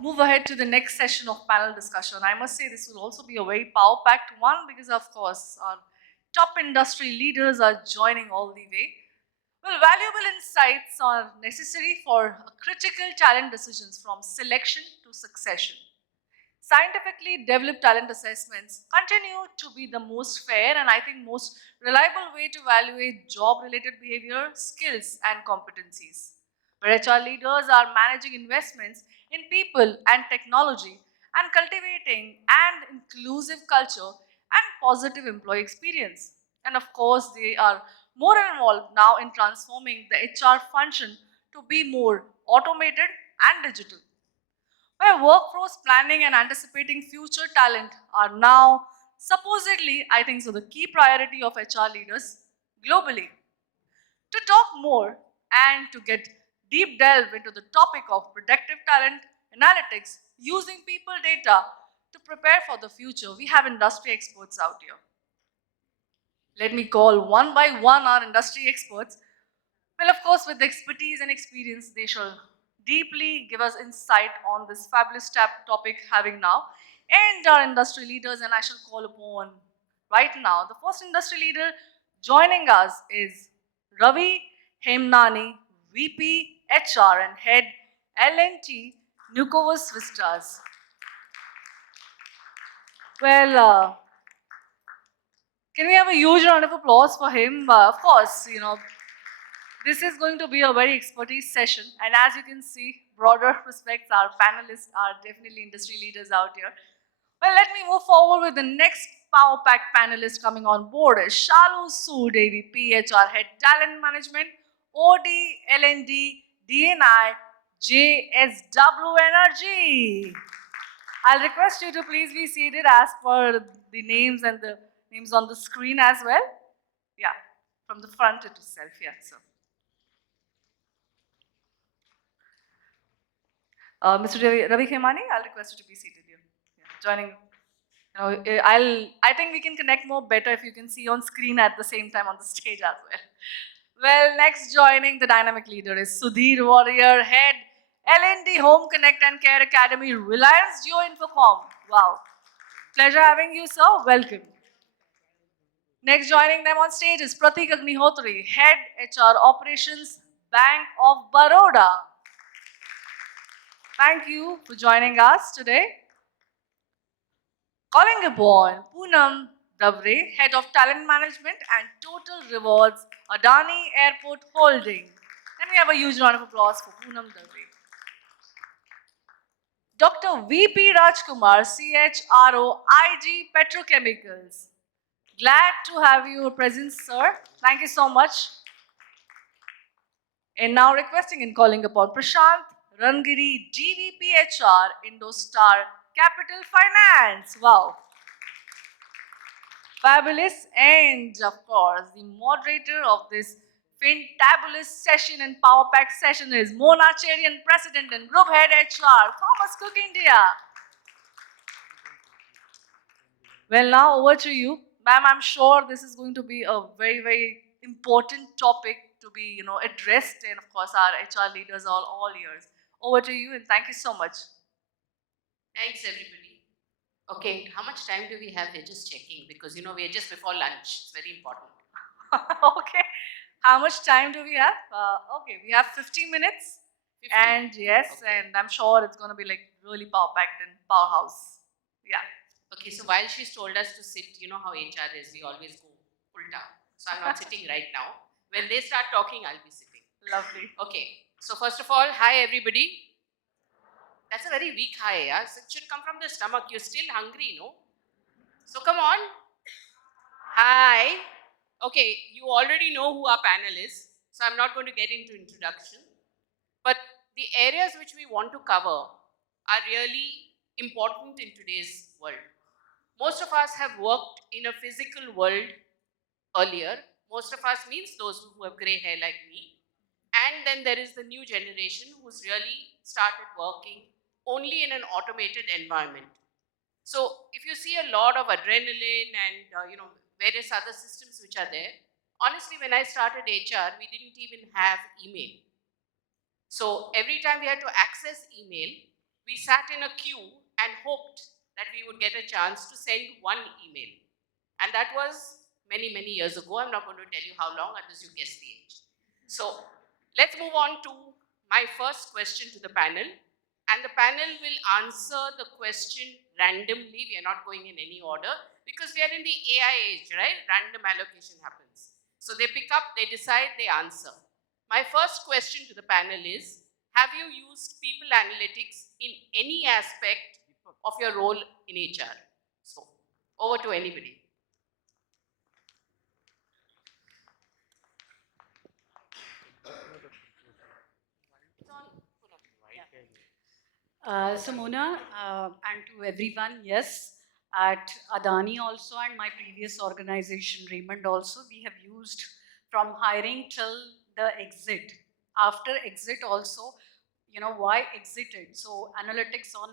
Move ahead to the next session of panel discussion. I must say this will also be a very power-packed one because, of course, our top industry leaders are joining all the way. Well, valuable insights are necessary for critical talent decisions from selection to succession. Scientifically developed talent assessments continue to be the most fair and I think most reliable way to evaluate job related behavior, skills, and competencies. Where HR leaders are managing investments in people and technology and cultivating an inclusive culture and positive employee experience. And of course, they are more involved now in transforming the HR function to be more automated and digital where workforce planning and anticipating future talent are now supposedly, I think so, the key priority of HR leaders globally. To talk more and to get deep delve into the topic of predictive talent analytics using people data to prepare for the future, we have industry experts out here. Let me call one by one our industry experts. Well, of course, with the expertise and experience, they shall deeply give us insight on this fabulous topic having now. And our industry leaders, and I shall call upon right now. The first industry leader joining us is Ravi Hemnani, VP HR and Head L&T Nuvoco Vistas. Well, can we have a huge round of applause for him? Of course, this is going to be a very expertise session. And as you can see, broader respects, our panelists are definitely industry leaders out here. Well, let me move forward with the next Power Pack panelist coming on board is Shalu Sood, AVP, HR Head Talent Management, OD, LND, DNI, JSW Energy. I'll request you to please be seated as per the names and the names on the screen as well. Yeah, from the front itself, yeah, so. Mr. Ravi Khemani, I'll request you to be seated here. Yeah, joining, I think we can connect more better if you can see on screen at the same time on the stage as well. Well, next joining the dynamic leader is Sudhir Warier, Head L&D Home Connect and Care Academy, Reliance Jio Infocom. Wow. Pleasure having you, sir. Welcome. Next joining them on stage is Prateek Agnihotri, Head HR Operations, Bank of Baroda. Thank you for joining us today. Calling upon Poonam, Davre, Head of Talent Management and Total Rewards, Adani Airport Holding. And we have a huge round of applause for Poonam Davre. Dr. VP Rajkumar, CHRO, IG Petrochemicals. Glad to have you present, sir. Thank you so much. And now requesting and calling upon Prashant, Rangari, GVPHR, IndoStar, Capital Finance. Wow. Fabulous. And of course, the moderator of this fantabulous session and Power Pack session is Mona Cheriyan, President and Group Head HR, Thomas Cook India. Well, now over to you. Ma'am, I'm sure this is going to be a very, very important topic to be, addressed. And of course, our HR leaders are all ears. Over to you and thank you so much. Thanks, everybody. Okay, how much time do we have? We're just checking because, we are just before lunch. It's very important. Okay. How much time do we have? Okay, we have 50 minutes. 50. And yes, okay. And I'm sure it's going to be like really power-packed and powerhouse. Yeah. Okay, so while she's told us to sit, you know how HR is, we always go ulta. So I'm not sitting right now. When they start talking, I'll be sitting. Lovely. Okay, so first of all, hi everybody. That's a very weak hi, yeah? So it should come from the stomach. You're still hungry, no? So come on. Hi. Okay, you already know who our panel is, so I'm not going to get into introduction. But the areas which we want to cover are really important in today's world. Most of us have worked in a physical world earlier. Most of us means those who have grey hair like me. And then there is the new generation who's really started working only in an automated environment. So if you see a lot of adrenaline and various other systems which are there, honestly, when I started HR, we didn't even have email. So every time we had to access email, we sat in a queue and hoped that we would get a chance to send one email. And that was many, many years ago. I'm not going to tell you how long unless you guess the age. So let's move on to my first question to the panel. And the panel will answer the question randomly. We are not going in any order because we are in the AI age, right? Random allocation happens. So they pick up, they decide, they answer. My first question to the panel is, have you used people analytics in any aspect of your role in HR? So over to anybody. So Mona, and to everyone, yes, at Adani also and my previous organization, Raymond also, we have used from hiring till the exit. After exit also, you know, why exited? So analytics on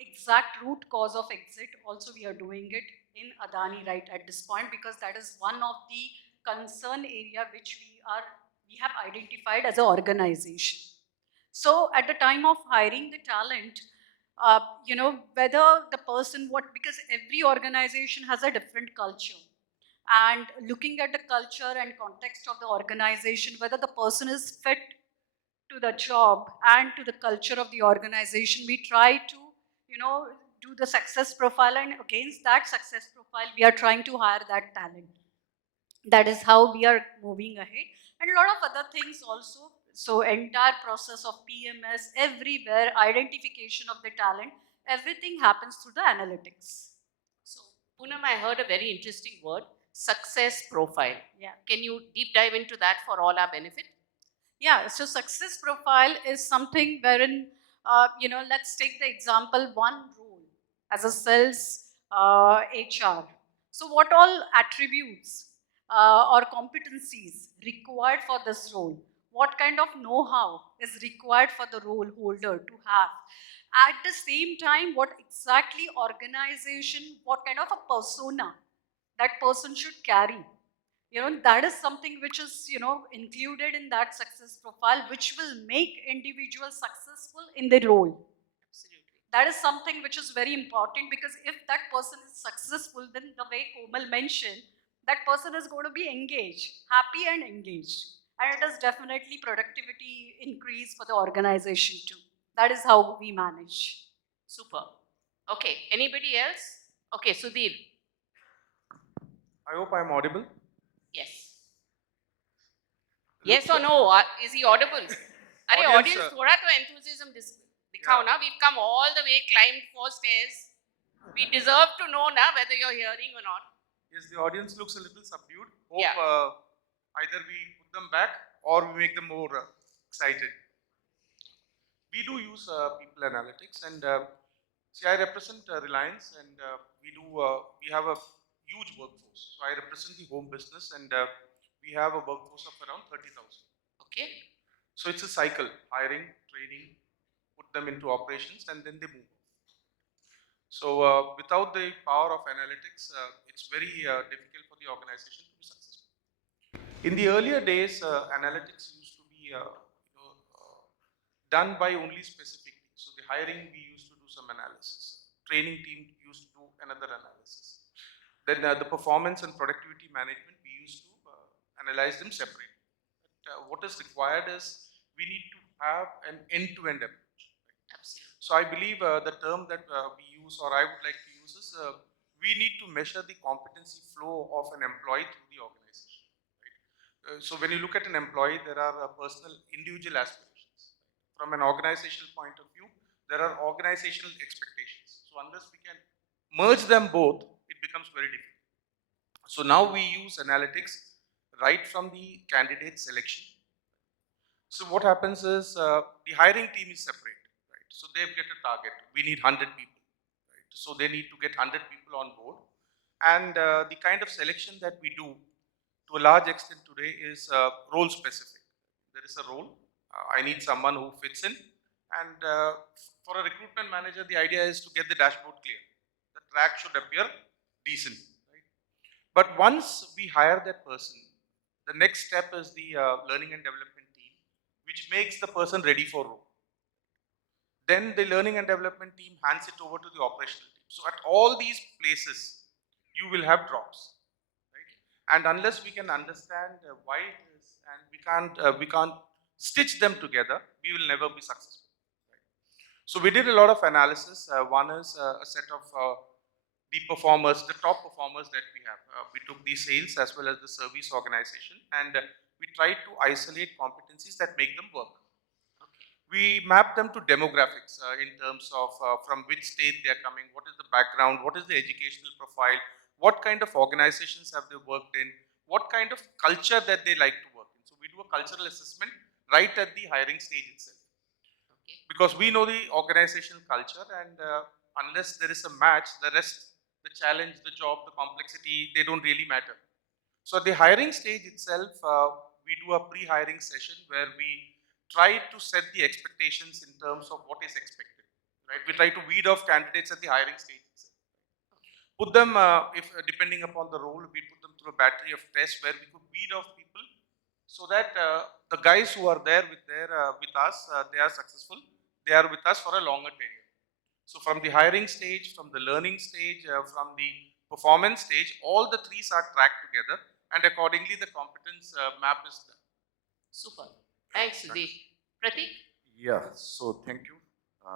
exact root cause of exit, also we are doing it in Adani right at this point because that is one of the concern area which we have identified as an organization. So at the time of hiring the talent, you know, whether the person, because every organization has a different culture. And looking at the culture and context of the organization, whether the person is fit to the job and to the culture of the organization, we try to, you know, do the success profile, and against that success profile, we are trying to hire that talent. That is how we are moving ahead, and a lot of other things also. So entire process of PMS, everywhere, identification of the talent, everything happens through the analytics. So, Poonam, I heard a very interesting word, success profile. Yeah. Can you deep dive into that for all our benefit? Yeah, so success profile is something wherein, you know, let's take the example, one role as a sales HR. So what all attributes or competencies required for this role? What kind of know-how is required for the role holder to have? At the same time, what exactly organization, what kind of a persona that person should carry? You know, that is something which is, you know, included in that success profile, which will make individuals successful in their role. Absolutely. That is something which is very important, because if that person is successful, then the way Komal mentioned, that person is going to be engaged, happy and engaged, and it is definitely productivity increase for the organization too. That is how we manage. Super. Okay, anybody else? Okay, Sudhir. I hope I'm audible. Yes. Yes or no? Is he audible? Are you audience? थोड़ा तो enthusiasm दिखाओ ना. We've come all the way, climbed 4 stairs. We deserve to know now whether you're hearing or not. Yes, the audience looks a little subdued. Hope Yeah. Either we put them back or we make them more excited. We do use people analytics, and see, I represent Reliance, and we have a huge workforce. So I represent the home business, and we have a workforce of around 30,000. Okay. So it's a cycle: hiring, training, put them into operations, and then they move. So without the power of analytics, it's very difficult for the organization to be successful. In the earlier days, analytics used to be done by only specific teams. So the hiring, we used to do some analysis. Training team used to do another analysis. Then the performance and productivity management, we used to analyze them separately. What is required is we need to have an end-to-end approach. Absolutely. So I believe the term that we use, or I would like to use, is we need to measure the competency flow of an employee through the organization. Right? So when you look at an employee, there are personal, individual aspirations. From an organizational point of view, there are organizational expectations. So unless we can merge them both, it becomes very difficult. So now we use analytics right from the candidate selection. So what happens is the hiring team is separate, right? So they get a target. We need 100 people, right? So they need to get 100 people on board. And the kind of selection that we do to a large extent today is role specific. There is a role. I need someone who fits in. And for a recruitment manager, the idea is to get the dashboard clear. The track should appear decent, right? But once we hire that person, the next step is the learning and development team, which makes the person ready for role. Then the learning and development team hands it over to the operational team. So at all these places, you will have drops, right? And unless we can understand why it is, and we can't stitch them together, we will never be successful. Right? So we did a lot of analysis. One is a set of the performers, the top performers that we have. We took the sales as well as the service organization, and we tried to isolate competencies that make them work. We map them to demographics in terms of from which state they are coming, what is the background, what is the educational profile, what kind of organizations have they worked in, what kind of culture that they like to work in. So we do a cultural assessment right at the hiring stage itself. Because we know the organizational culture, and unless there is a match, the rest, the challenge, the job, the complexity, they don't really matter. So at the hiring stage itself, we do a pre-hiring session where we try to set the expectations in terms of what is expected, right? We try to weed off candidates at the hiring stage itself. Put them, if depending upon the role, we put them through a battery of tests where we could weed off people so that the guys who are there with us, they are successful. They are with us for a longer tenure. So from the hiring stage, from the learning stage, from the performance stage, all the three are tracked together, and accordingly the competence map is done. Super. Thanks, Sudhir. Prateek? Yeah, so thank you.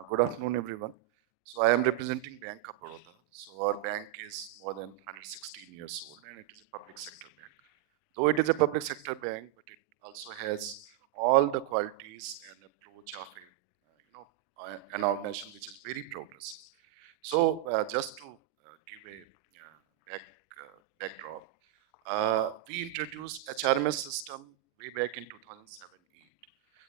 Good afternoon, everyone. So I am representing Bank of Baroda. So our bank is more than 116 years old, and it is a public sector bank. Though it is a public sector bank, but it also has all the qualities and approach of a, an organization which is very progressive. So just to give a back, backdrop, we introduced HRMS system way back in 2007-8.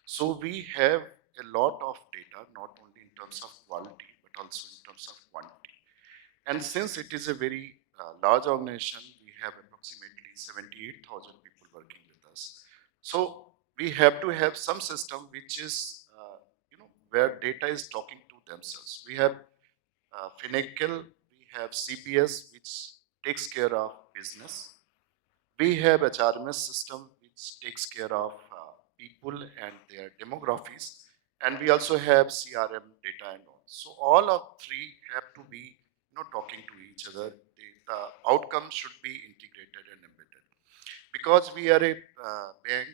So we have a lot of data, not only in terms of quality, but also in terms of quantity. And since it is a very large organization, we have approximately 78,000 people working with us. So we have to have some system which is, where data is talking to themselves. We have Finacle, we have CPS, which takes care of business. We have HRMS system, which takes care of people and their demographies. And we also have CRM data and all. So all of three have to be talking to each other. The outcome should be integrated and embedded. Because we are a bank,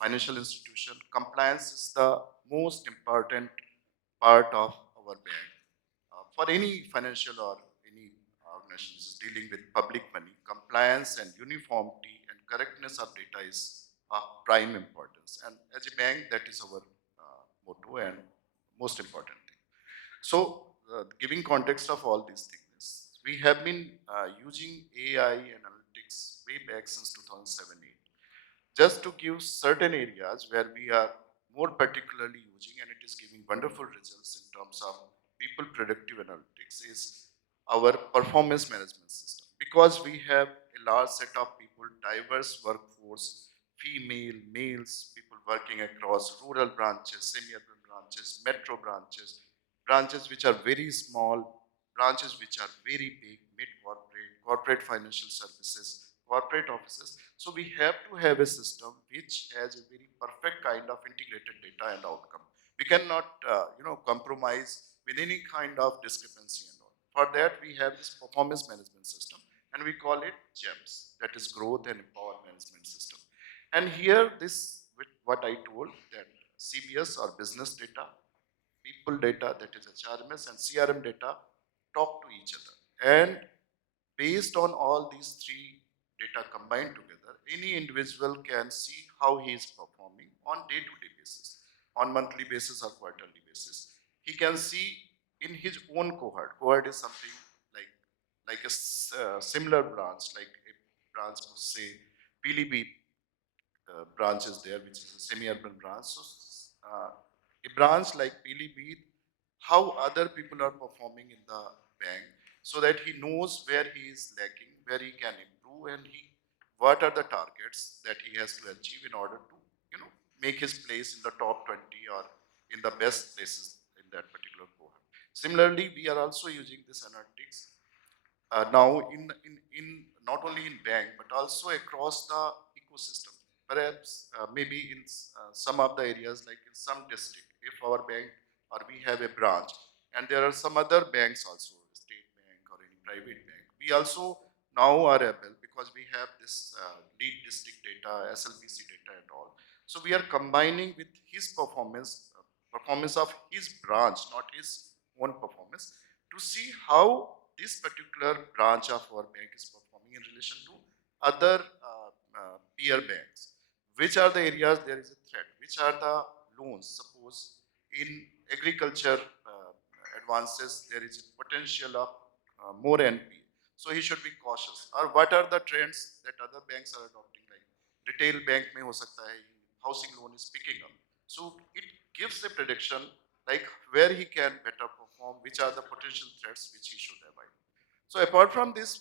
financial institution, compliance is the most important part of our bank. For any financial or any organization which is dealing with public money, compliance and uniformity and correctness of data is of prime importance. And as a bank, that is our motto and most important thing. So, giving context of all these things, we have been using AI analytics way back since 2007-8, just to give certain areas where we are more particularly using, and it is giving wonderful results in terms of people predictive analytics, is our performance management system. Because we have a large set of people, diverse workforce, female, males, people working across rural branches, semi-urban branches, metro branches, branches which are very small, branches which are very big, mid-corporate, corporate financial services, corporate offices. So we have to have a system which has a very perfect kind of integrated data and outcome. We cannot, compromise with any kind of discrepancy and all. For that, we have this performance management system, and we call it GEMS, that is Growth and Empower Management System. And here, this, with what I told, that CBS or business data, people data, that is HRMS, and CRM data talk to each other. And based on all these three data combined together, any individual can see how he is performing on day-to-day basis, on monthly basis or quarterly basis. He can see in his own cohort. Cohort is something like a similar branch, like a branch, say, PLB branch is there, which is a semi-urban branch. So a branch like PLB, how other people are performing in the bank, so that he knows where he is lacking, where he can improve, and what are the targets that he has to achieve in order to, make his place in the top 20 or in the best places in that particular cohort. Similarly, we are also using this analytics now in not only in bank but also across the ecosystem. Perhaps maybe in some of the areas, like in some district, if our bank or we have a branch, and there are some other banks also, state bank or any private bank. We also now are able, because we have this lead district data, SLPC data and all. So we are combining with his performance, performance of his branch, not his own performance, to see how this particular branch of our bank is performing in relation to other peer banks. Which are the areas there is a threat? Which are the loans? Suppose in agriculture advances, there is a potential of more NP. So he should be cautious. Or what are the trends that other banks are adopting? Like retail bank mein ho sakta hai, housing loan is picking up. So it gives a prediction like where he can better perform, which are the potential threats which he should avoid. So apart from this,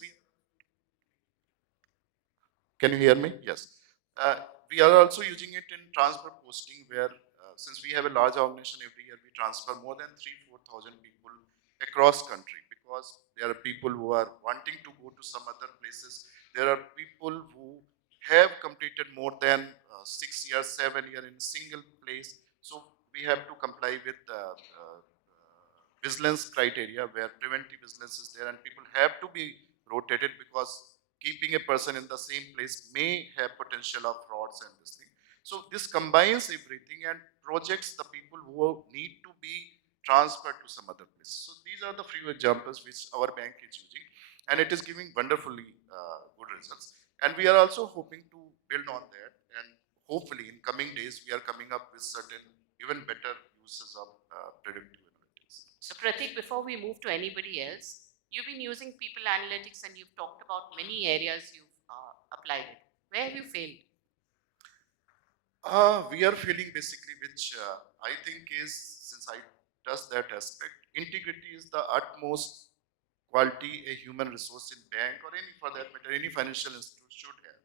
can you hear me? Yes. We are also using it in transfer posting where, since we have a large organization every year, we transfer more than 3,000-4,000 people across country, because there are people who are wanting to go to some other places. There are people who have completed more than 6 years, 7 years in a single place. So we have to comply with vigilance criteria where preventive vigilance is there, and people have to be rotated, because keeping a person in the same place may have potential of frauds and this thing. So this combines everything and projects the people who need to be transferred to some other place. So these are the few examples which our bank is using, and it is giving wonderfully good results. And we are also hoping to build on that, and hopefully in coming days we are coming up with certain even better uses of predictive analytics. So Prateek, before we move to anybody else, you've been using people analytics and you've talked about many areas you've applied it. Where have you failed? We are feeling basically, which I think is, since I touched that aspect, integrity is the utmost quality a human resource in bank or any, for that matter, any financial institute should have.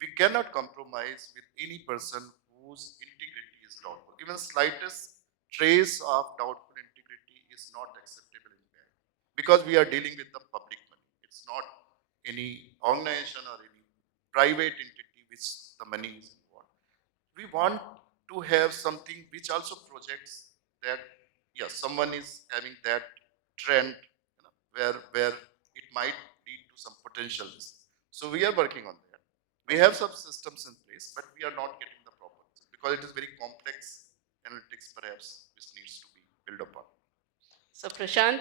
We cannot compromise with any person whose integrity is doubtful. Even slightest trace of doubtful integrity is not acceptable in bank, because we are dealing with the public money. It's not any organization or any private entity which the money is involved. We want to have something which also projects that yes, someone is having that trend, where it might lead to some potential risk. So we are working on that. We have some systems in place, but we are not getting the proper result, because it is very complex analytics perhaps which needs to be built upon. So Prashant,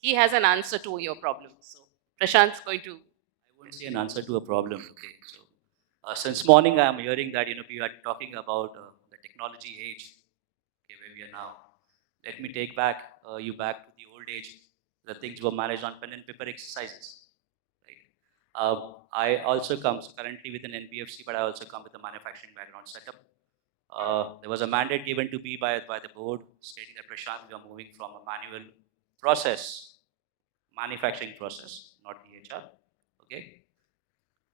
he has an answer to your problem. So Prashant's going to. I wouldn't say an answer to a problem. Okay, so since morning I am hearing that we are talking about the technology age, okay, where we are now. Let me take you back to the old age. The things were managed on pen and paper exercises, right? I also come currently with an NBFC, but I also come with a manufacturing background setup. There was a mandate given to me by the board stating that Prashant, we are moving from a manual process, manufacturing process, not the HR, okay,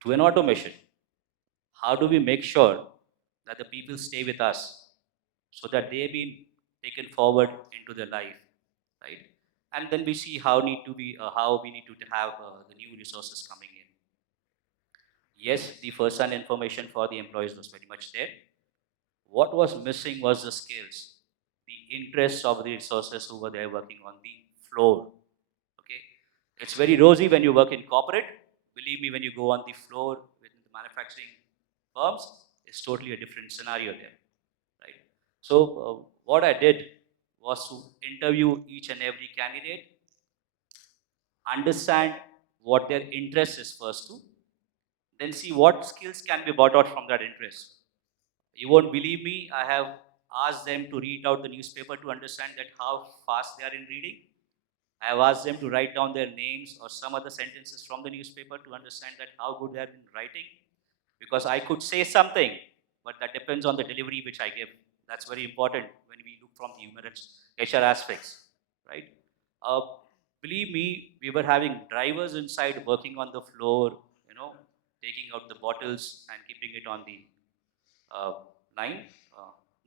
to an automation. How do we make sure that the people stay with us so that they be taken forward into their life, right? And then we see how we need to have the new resources coming in. Yes, the first-hand information for the employees was very much there. What was missing was the skills, the interests of the resources who were there working on the floor. Okay, it's very rosy when you work in corporate. Believe me, when you go on the floor within the manufacturing firms, it's totally a different scenario there, right? So what I did was to interview each and every candidate, understand what their interest is first to, then see what skills can be brought out from that interest. You won't believe me, I have asked them to read out the newspaper to understand that how fast they are in reading. I have asked them to write down their names or some other sentences from the newspaper to understand that how good they are in writing. Because I could say something, but that depends on the delivery which I give. That's very important when we look from the human HR aspects, right? Uh, Believe me, we were having drivers inside working on the floor, taking out the bottles and keeping it on the uh, line.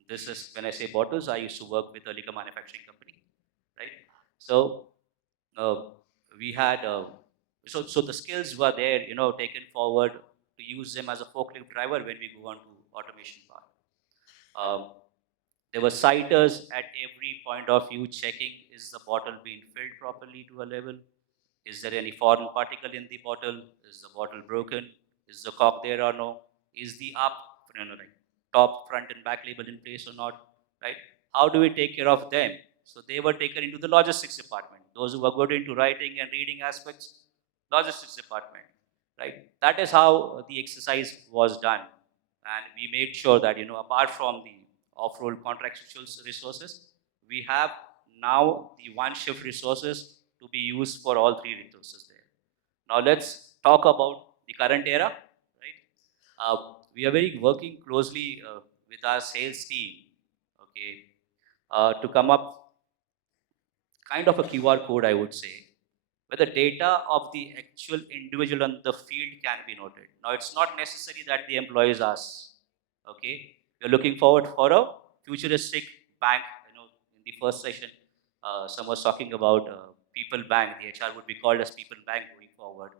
This is when I say bottles, I used to work with a liquor manufacturing company, right? So uh, we had so the skills were there, taken forward to use them as a forklift driver when we go on to automation part. Um, There were citers at every point of view checking, is the bottle being filled properly to a level? Is there any foreign particle in the bottle? Is the bottle broken? Is the cork there or no? Is the like top, front and back label in place or not? Right? How do we take care of them? So they were taken into the logistics department. Those who were good into writing and reading aspects, logistics department. Right? That is how the exercise was done. And we made sure that, apart from the off-roll contractual resources, we have now the one shift resources to be used for all three resources there. Now let's talk about the current era, right? We are very working closely with our sales team, okay, to come up kind of a QR code, I would say, where the data of the actual individual on the field can be noted. Now, it's not necessary that the employee is us, okay? We're looking forward for a futuristic bank, in the first session, someone was talking about people bank, the HR would be called as people bank going forward.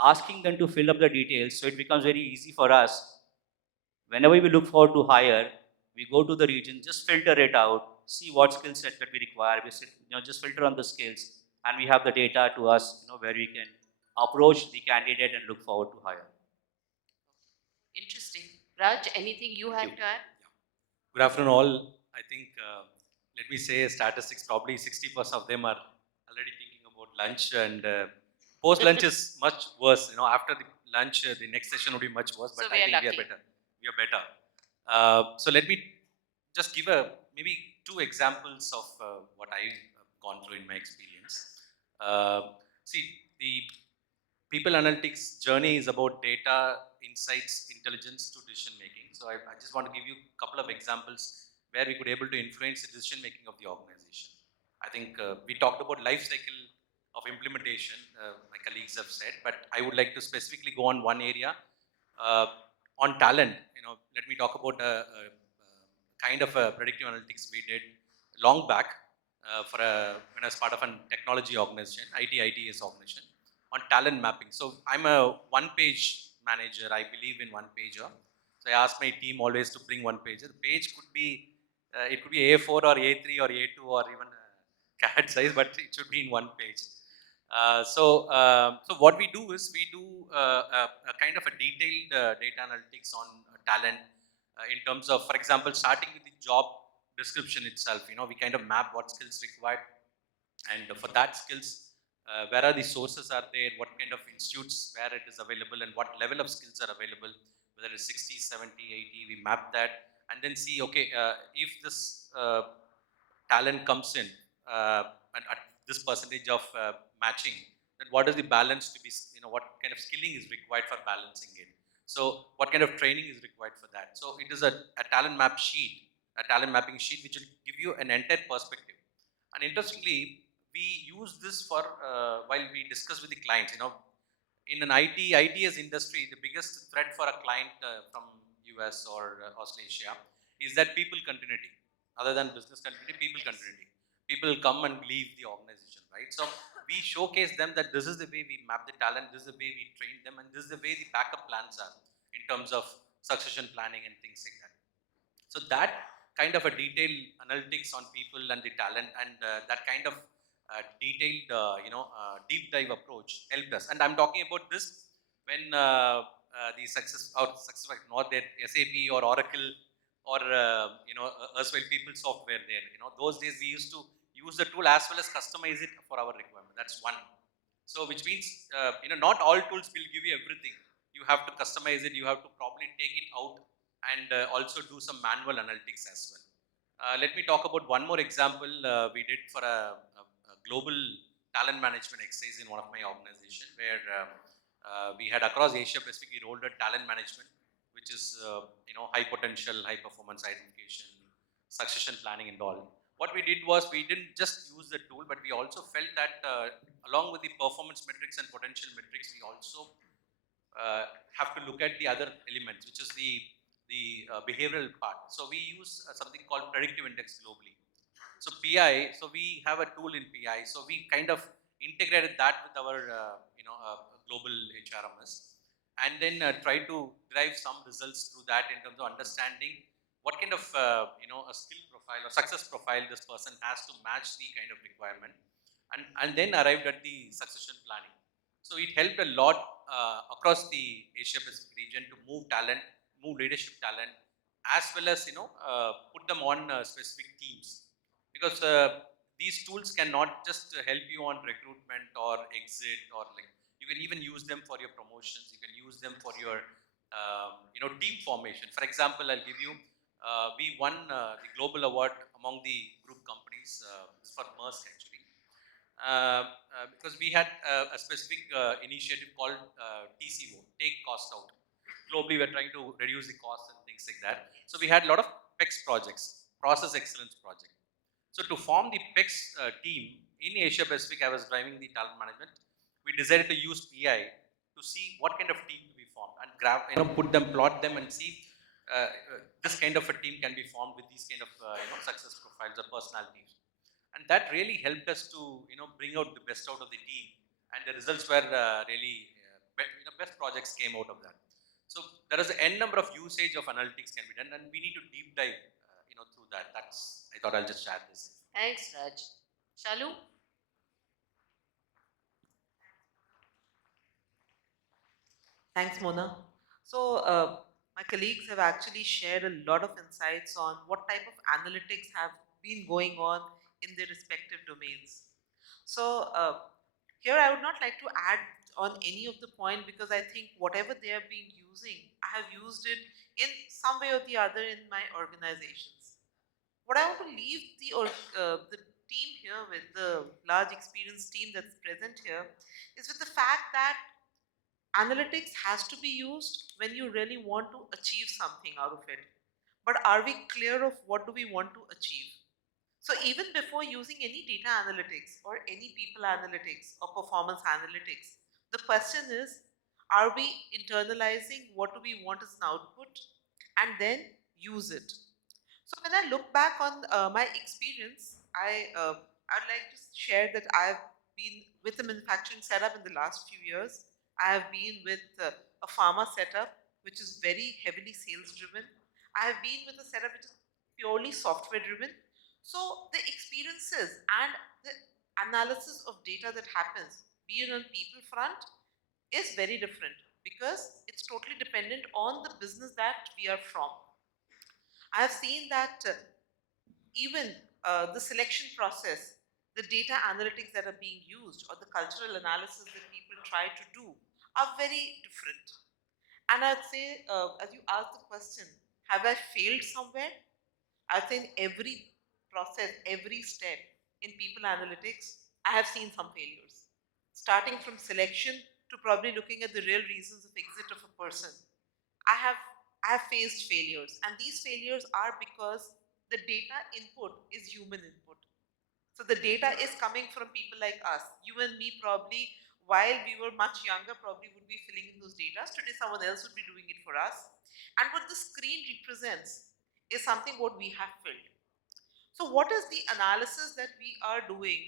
Asking them to fill up the details, so it becomes very easy for us. Whenever we look forward to hire, we go to the region, just filter it out, see what skill set that we require. We just filter on the skills, and we have the data to us, where we can approach the candidate and look forward to hire. Interesting. Raj, anything you Thank have you. to add? Good afternoon, all. I think, let me say, statistics, probably 60% of them are already thinking about lunch, and post lunch is much worse. After the lunch, the next session will be much worse, but So I we are think we are lucky. better. We are better. So let me just give maybe two examples of what I've gone through in my experience. See, the people analytics journey is about data, insights, intelligence to decision making. So I just want to give you a couple of examples where we could able to influence the decision making of the organization. I think we talked about life cycle of implementation, my colleagues have said, but I would like to specifically go on one area uh, on talent. Let me talk about a kind of a predictive analytics we did long back when I was part of a technology organization, ITS organization, on talent mapping. So I'm a one-page manager. I believe in one-pager. So I ask my team always to bring one pager. The page could be it could be A4 or A3 or A2 or even CAD size, but it should be in one page. So what we do is we do a kind of a detailed data analytics on talent in terms of, for example, starting with the job description itself. We kind of map what skills required, and for that skills, where are the sources are there, what kind of institutes where it is available, and what level of skills are available, whether it's 60, 70, 80, we map that, and then see, okay, if this talent comes in and at this percentage of matching, then what is the balance to be, what kind of skilling is required for balancing it. So what kind of training is required for that. So it is a talent map sheet, a talent mapping sheet, which will give you an entire perspective. And interestingly, we use this for while we discuss with the clients. In an ITS industry, the biggest threat for a client from US or Australasia is that people continuity. Other than business continuity, people continuity. People come and leave the organization, right? So we showcase them that this is the way we map the talent, this is the way we train them, and this is the way the backup plans are in terms of succession planning and things like that. So that kind of a detailed analytics on people and the talent, and that kind of detailed, deep dive approach helped us. And I'm talking about this when the success not that SAP or Oracle or erstwhile people software there. Those days we used to use the tool as well as customize it for our requirement. That's one. So which means not all tools will give you everything. You have to customize it. You have to probably take it out and also do some manual analytics as well. Let me talk about one more example we did for a global talent management exercise in one of my organization, where we had across Asia Pacific, we rolled a talent management, which is high potential, high performance identification, succession planning and all. What we did was we didn't just use the tool, but we also felt that along with the performance metrics and potential metrics, we also have to look at the other elements, which is the behavioral part. So we use something called predictive index globally. So PI, so we have a tool in PI. So we kind of integrated that with our global HRMS, and then try to derive some results through that in terms of understanding what kind of a skill profile or success profile this person has to match the kind of requirement, and then arrived at the succession planning. So it helped a lot across the Asia Pacific region to move talent, move leadership talent, as well as put them on specific teams, because these tools cannot just help you on recruitment or exit, or like you can even use them for your promotions. You can use them for your team formation. For example, I'll give you. We won the global award among the group companies. This is for Maersk actually, because we had a specific initiative called TCO, take cost out. Globally, we're trying to reduce the cost and things like that. So we had a lot of PEX projects, process excellence project. So to form the PEX team in Asia Pacific, I was driving the talent management. We decided to use PI to see what kind of team to be formed and put them, plot them, and see this kind of a team can be formed with these kind of success profiles or personalities. And that really helped us to bring out the best out of the team, and the results were really best projects came out of that. So there is an n number of usage of analytics can be done, and we need to deep dive through that. That's, I thought I'll just share this. Thanks, Raj. Shalu? Thanks, Mona. So, my colleagues have actually shared a lot of insights on what type of analytics have been going on in their respective domains. So, here I would not like to add on any of the point, because I think whatever they have been using, I have used it in some way or the other in my organizations. What I want to leave the team here with, the large experienced team that's present here, is with the fact that analytics has to be used when you really want to achieve something out of it. But are we clear of what do we want to achieve? So even before using any data analytics or any people analytics or performance analytics, the question is, are we internalizing what do we want as an output and then use it? So when I look back on my experience, I'd like to share that I've been with the manufacturing setup in the last few years. I have been with a pharma setup, which is very heavily sales driven. I have been with a setup which is purely software driven. So the experiences and the analysis of data that happens, be it on people front, is very different, because it's totally dependent on the business that we are from. I have seen that even the selection process, the data analytics that are being used, or the cultural analysis that people try to do, are very different. And I'd say, as you asked the question, have I failed somewhere? I'd say in every process, every step in people analytics, I have seen some failures. Starting from selection to probably looking at the real reasons of exit of a person. I have I have faced failures, and these failures are because the data input is human input. So the data is coming from people like us. You and me probably, while we were much younger, probably would be filling in those data. Today someone else would be doing it for us. And what the screen represents is something what we have filled. So what is the analysis that we are doing?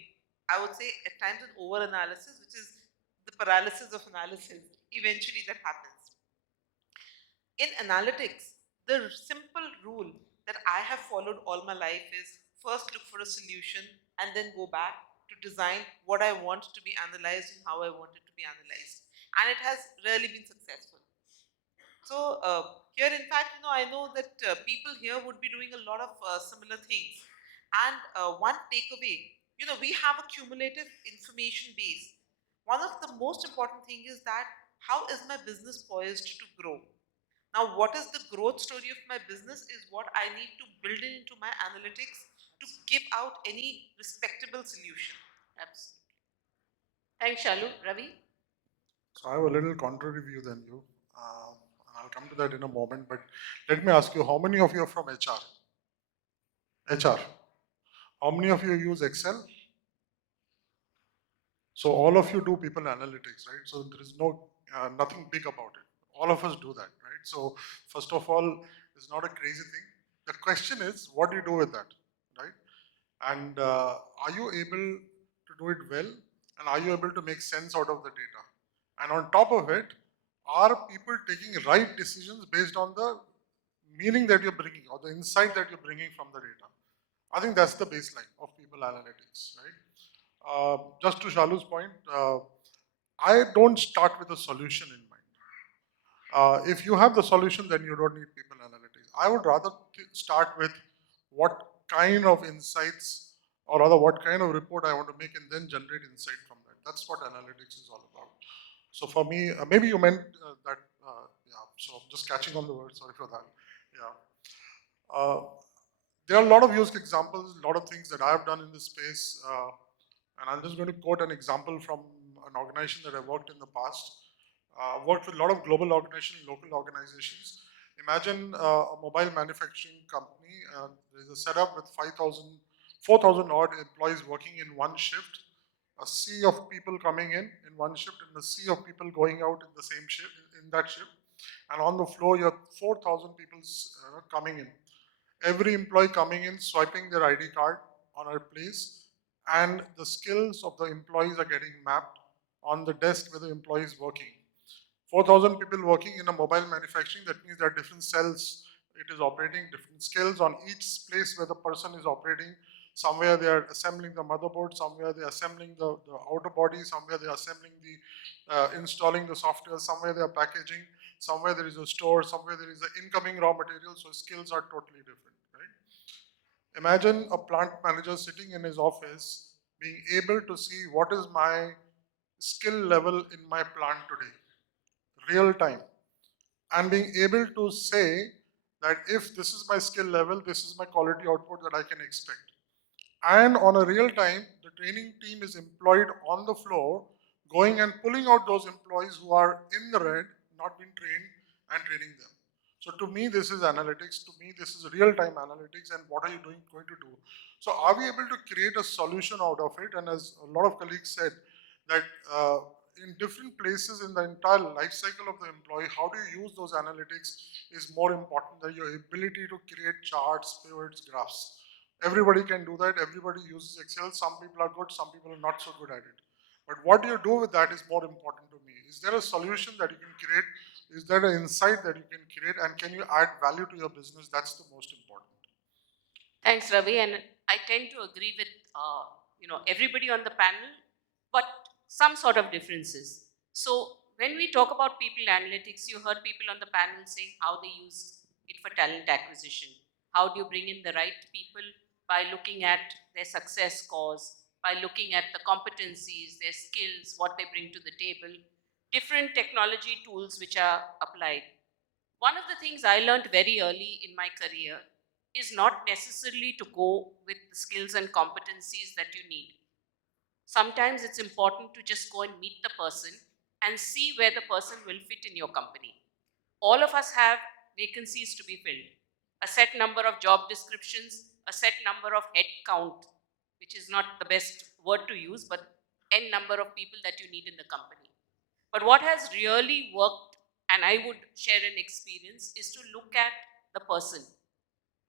I would say at times an over analysis, which is the paralysis of analysis. Eventually that happens. In analytics, the simple rule that I have followed all my life is first look for a solution and then go back to design what I want to be analyzed and how I want it to be analyzed. And it has really been successful. So here, in fact, I know that people here would be doing a lot of similar things. And one takeaway, we have a cumulative information base. One of the most important thing is that how is my business poised to grow? Now, what is the growth story of my business is what I need to build it into my analytics to give out any respectable solution. Absolutely. Thanks, Shalu. Ravi? So I have a little contrary view than you. I'll come to that in a moment, but let me ask you, how many of you are from HR? HR. How many of you use Excel? So all of you do people analytics, right? So there is nothing big about it. All of us do that, right? So first of all, it's not a crazy thing. The question is, what do you do with that, right? And are you able to do it well? And are you able to make sense out of the data? And on top of it, are people taking right decisions based on the meaning that you're bringing or the insight that you're bringing from the data. I think that's the baseline of people analytics, right? Just to Shalu's point, I don't start with a solution in mind. If you have the solution, then you don't need people analytics. I would rather start with what kind of insights or rather what kind of report I want to make and then generate insight from that. That's what analytics is all about. So for me, maybe you meant that, yeah, so just catching on the word, sorry for that. Yeah. There are a lot of used examples, a lot of things that I have done in this space. And I'm just going to quote an example from an organization that I worked in the past. Worked with a lot of global organizations, local organizations. Imagine a mobile manufacturing company. There's a setup with 4,000 odd employees working in one shift, a sea of people coming in one shift, and a sea of people going out in the same shift, in that shift. And on the floor, you have 4,000 people coming in. Every employee coming in, swiping their ID card on our place, and the skills of the employees are getting mapped on the desk where the employee is working. 4,000 people working in a mobile manufacturing, that means there are different cells it is operating, different skills on each place where the person is operating. Somewhere they are assembling the motherboard, somewhere they are assembling the outer body, somewhere they are assembling installing the software, somewhere they are packaging, somewhere there is a store, somewhere there is the incoming raw material, so skills are totally different, right? Imagine a plant manager sitting in his office being able to see what is my skill level in my plant today, real time, and being able to say that if this is my skill level, this is my quality output that I can expect. And on a real time, the training team is employed on the floor, going and pulling out those employees who are in the red, not been trained, and training them. So to me, this is analytics. To me, this is real-time analytics. And what are you going to do? So are we able to create a solution out of it? And as a lot of colleagues said, that in different places in the entire life cycle of the employee, how do you use those analytics is more important than your ability to create charts, pivots, graphs. Everybody can do that. Everybody uses Excel. Some people are good, some people are not so good at it. But what do you do with that is more important to me. Is there a solution that you can create? Is there an insight that you can create? And can you add value to your business? That's the most important. Thanks, Ravi. And I tend to agree with everybody on the panel, but some sort of differences. So when we talk about people analytics, you heard people on the panel saying how they use it for talent acquisition. How do you bring in the right people? By looking at their success scores, by looking at the competencies, their skills, what they bring to the table, different technology tools which are applied. One of the things I learned very early in my career is not necessarily to go with the skills and competencies that you need. Sometimes it's important to just go and meet the person and see where the person will fit in your company. All of us have vacancies to be filled, a set number of job descriptions, a set number of head count, which is not the best word to use, but n number of people that you need in the company. But what has really worked, and I would share an experience, is to look at the person.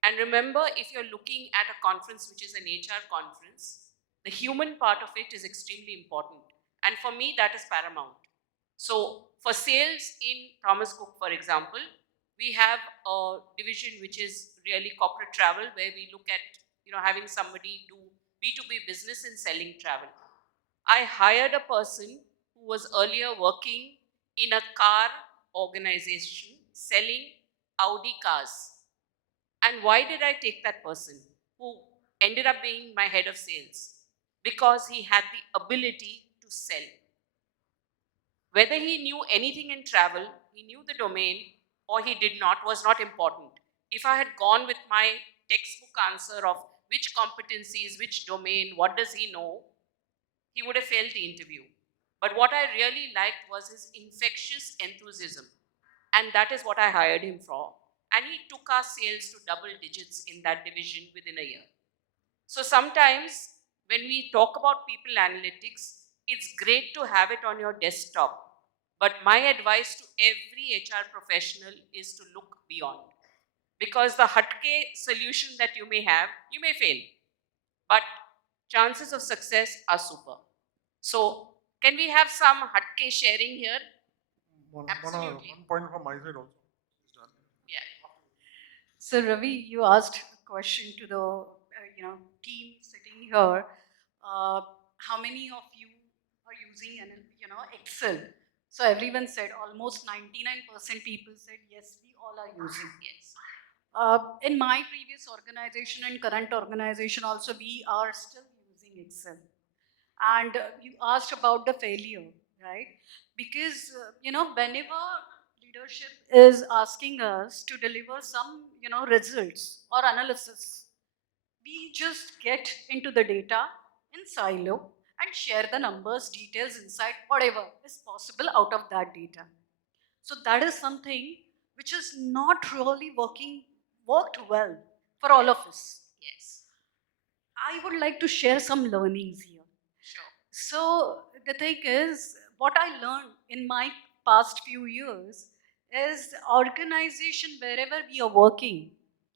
And remember, if you're looking at a conference which is an HR conference, the human part of it is extremely important. And for me, that is paramount. So for sales in Thomas Cook, for example, we have a division which is really corporate travel, where we look at having somebody do B2B business in selling travel. I hired a person who was earlier working in a car organization selling Audi cars. And why did I take that person who ended up being my head of sales? Because he had the ability to sell. Whether he knew anything in travel, he knew the domain, or he did not, was not important. If I had gone with my textbook answer of which competencies, which domain, what does he know, he would have failed the interview. But what I really liked was his infectious enthusiasm. And that is what I hired him for. And he took our sales to double digits in that division within a year. So sometimes when we talk about people analytics, it's great to have it on your desktop. But my advice to every HR professional is to look beyond. Because the hatke solution that you may have, you may fail. But chances of success are super. So can we have some hatke sharing here? Absolutely. One point from my side also. Yeah. So Ravi, you asked a question to the team sitting here. How many of you are using Excel? So everyone said, almost 99% people said yes, we all are using. Yes. In my previous organization and current organization also, we are still using Excel. And you asked about the failure, right? Because, whenever leadership is asking us to deliver some, results or analysis, we just get into the data in silo and share the numbers, details inside, whatever is possible out of that data. So that is something which is not really worked well for all of us. Yes. I would like to share some learnings here. Sure. So the thing is, what I learned in my past few years is organization wherever we are working,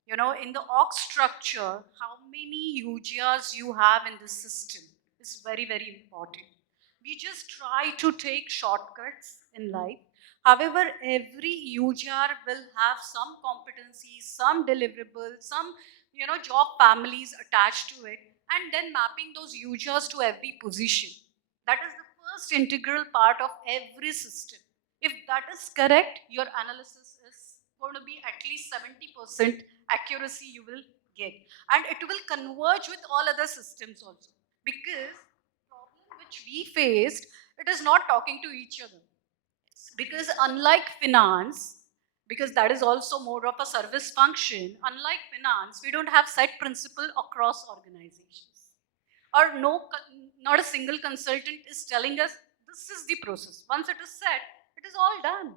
in the org structure, how many UGRs you have in the system is very, very important. We just try to take shortcuts in life. However, every UGR will have some competencies, some deliverables, some job families attached to it, and then mapping those UGRs to every position. That is the first integral part of every system. If that is correct, your analysis is going to be at least 70% accuracy you will get. And it will converge with all other systems also. Because the problem which we faced, it is not talking to each other. Because unlike finance, because that is also more of a service function, unlike finance, we don't have set principle across organizations. Or not a single consultant is telling us this is the process. Once it is set, it is all done.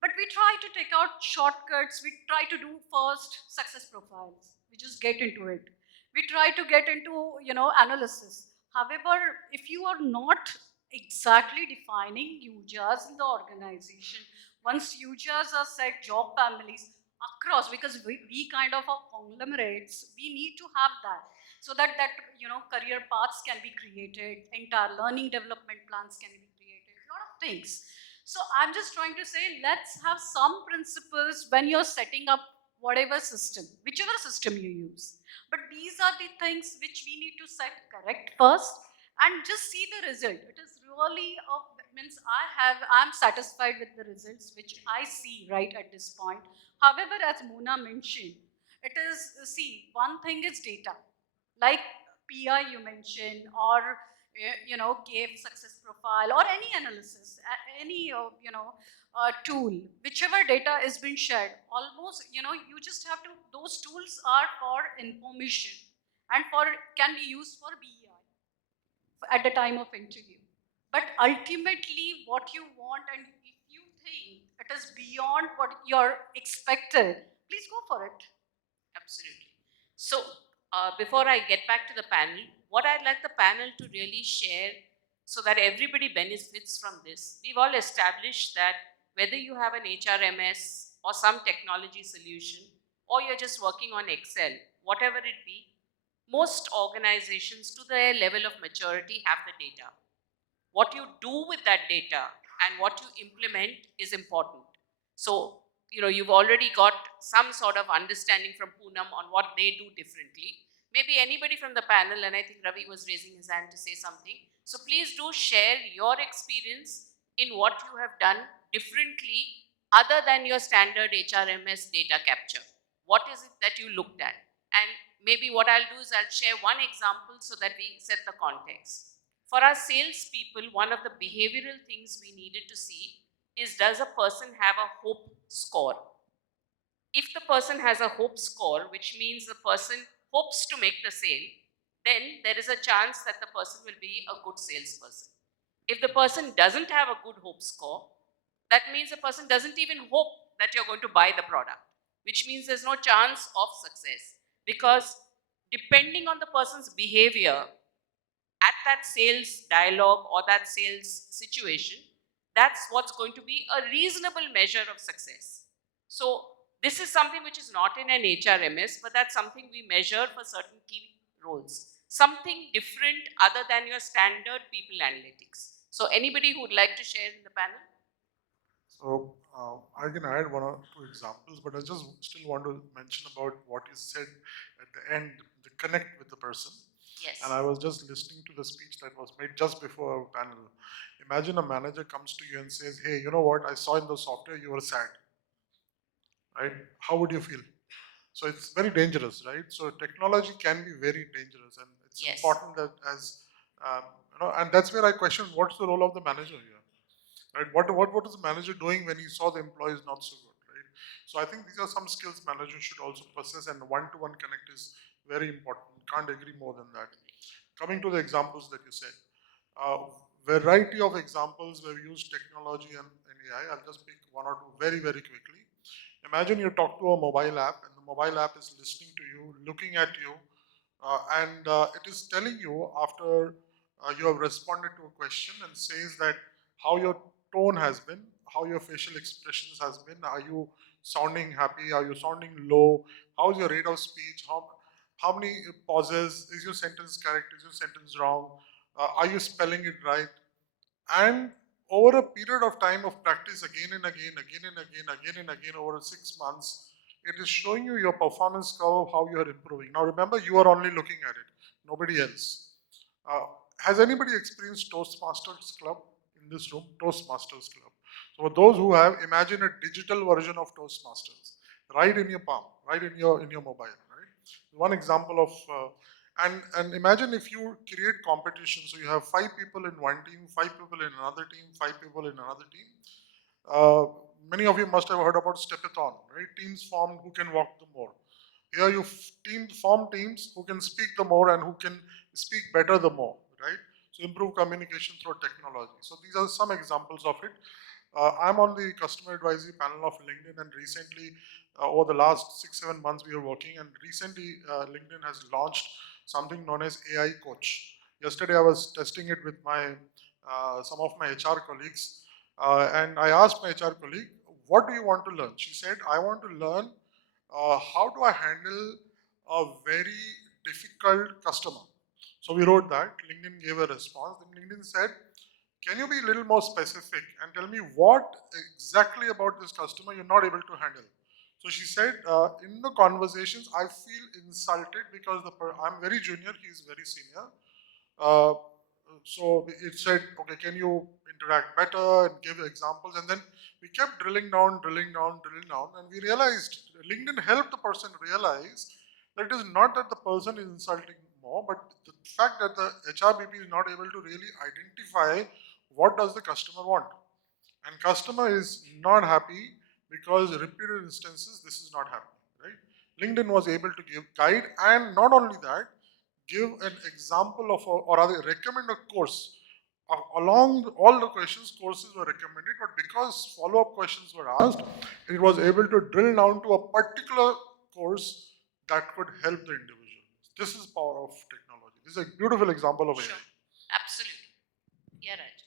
But we try to take out shortcuts. We try to do first success profiles. We just get into it. We try to get into, analysis. However, if you are not exactly defining users in the organization, once users are set job families across, because we kind of are conglomerates, we need to have that so that career paths can be created, entire learning development plans can be created, a lot of things. So I'm just trying to say, let's have some principles when you're setting up whatever system, whichever system you use. But these are the things which we need to set correct first and just see the result. It is really, means I'm satisfied with the results which I see right at this point. However, as Mona mentioned, it is, see, one thing is data, like PI you mentioned, or gave success profile, or any analysis, any tool, whichever data is being shared, almost you just have to, those tools are for information and can be used for BEI at the time of interview. But ultimately, what you want, and if you think it is beyond what you're expected, please go for it. Absolutely. So, before I get back to the panel, what I'd like the panel to really share so that everybody benefits from this, we've all established that whether you have an HRMS or some technology solution, or you're just working on Excel, whatever it be, most organizations to their level of maturity have the data. What you do with that data and what you implement is important. So, you've already got some sort of understanding from Poonam on what they do differently. Maybe anybody from the panel, and I think Ravi was raising his hand to say something. So please do share your experience in what you have done differently other than your standard HRMS data capture. What is it that you looked at? And maybe what I'll do is I'll share one example so that we set the context. For our salespeople, one of the behavioral things we needed to see is, does a person have a hope score? If the person has a hope score, which means the person hopes to make the sale, then there is a chance that the person will be a good salesperson. If the person doesn't have a good hope score, that means the person doesn't even hope that you're going to buy the product, which means there's no chance of success. Because depending on the person's behavior, at that sales dialogue or that sales situation, that's what's going to be a reasonable measure of success. So this is something which is not in an HRMS, but that's something we measure for certain key roles. Something different other than your standard people analytics. So anybody who would like to share in the panel? So I can add one or two examples, but I just still want to mention about what you said at the end, the connect with the person. Yes. And I was just listening to the speech that was made just before our panel. Imagine a manager comes to you and says, hey, you know what, I saw in the software you were sad, right? How would you feel? So it's very dangerous, right? So technology can be very dangerous, and it's Yes. important that as, and that's where I question what's the role of the manager here, right? What is the manager doing when he saw the employees not so good, right? So I think these are some skills managers should also possess, and one-to-one connect is very important. Can't agree more than that. Coming to the examples that you said, variety of examples where we use technology and AI. I'll just pick one or two very, very quickly. Imagine you talk to a mobile app, and the mobile app is listening to you, looking at you, and it is telling you after you have responded to a question and says that how your tone has been, how your facial expressions has been, are you sounding happy, are you sounding low, how's your rate of speech, how many pauses, is your sentence correct, is your sentence wrong, are you spelling it right? And over a period of time of practice again and again, again and again, again and again over 6 months, it is showing you your performance curve, how you are improving. Now remember, you are only looking at it, nobody else. Has anybody experienced Toastmasters Club in this room? Toastmasters Club. So for those who have, imagine a digital version of Toastmasters, right in your palm, right in your mobile, right? One example of and imagine if you create competition. So you have 5 people in one team, 5 people in another team, 5 people in another team. Many of you must have heard about stepathon, right? Teams formed who can walk the more. Here you form teams who can speak the more and who can speak better the more, right? So improve communication through technology. So these are some examples of it. I'm on the customer advisory panel of LinkedIn, and recently, over the last 6-7 months, we are working. And recently, LinkedIn has launched something known as AI Coach. Yesterday, I was testing it with my some of my HR colleagues, and I asked my HR colleague, "What do you want to learn?" She said, "I want to learn how do I handle a very difficult customer." So we wrote that. LinkedIn gave a response. Then LinkedIn said, can you be a little more specific and tell me what exactly about this customer you're not able to handle? So she said, in the conversations, I feel insulted because I'm very junior, he's very senior. Uh, so it said, okay, can you interact better and give examples? And then we kept drilling down, and we realized LinkedIn helped the person realize that it is not that the person is insulting more, but the fact that the HRBP is not able to really identify what does the customer want. And customer is not happy because repeated instances this is not happening, right? LinkedIn was able to give guide, and not only that, give an example of, or rather recommend a course. Along all the questions, courses were recommended, but because follow-up questions were asked, it was able to drill down to a particular course that could help the individual. This is power of technology. This is a beautiful example of AI. Sure. Absolutely. Yeah, right.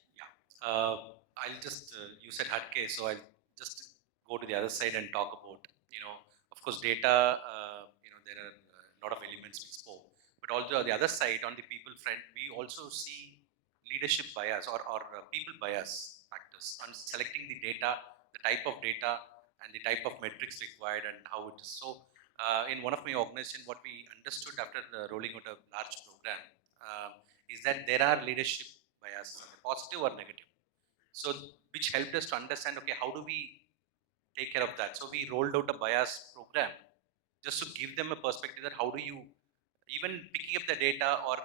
I'll just, you said Hatke, so I'll just go to the other side and talk about, of course, data, there are a lot of elements we spoke, but also on the other side, on the people front, we also see leadership bias or people bias factors on selecting the data, the type of data, and the type of metrics required and how it is. So, in one of my organizations, what we understood after rolling out a large program is that there are leadership biases, positive or negative. So, which helped us to understand, okay, how do we take care of that? So, we rolled out a bias program just to give them a perspective that how do you, even picking up the data or,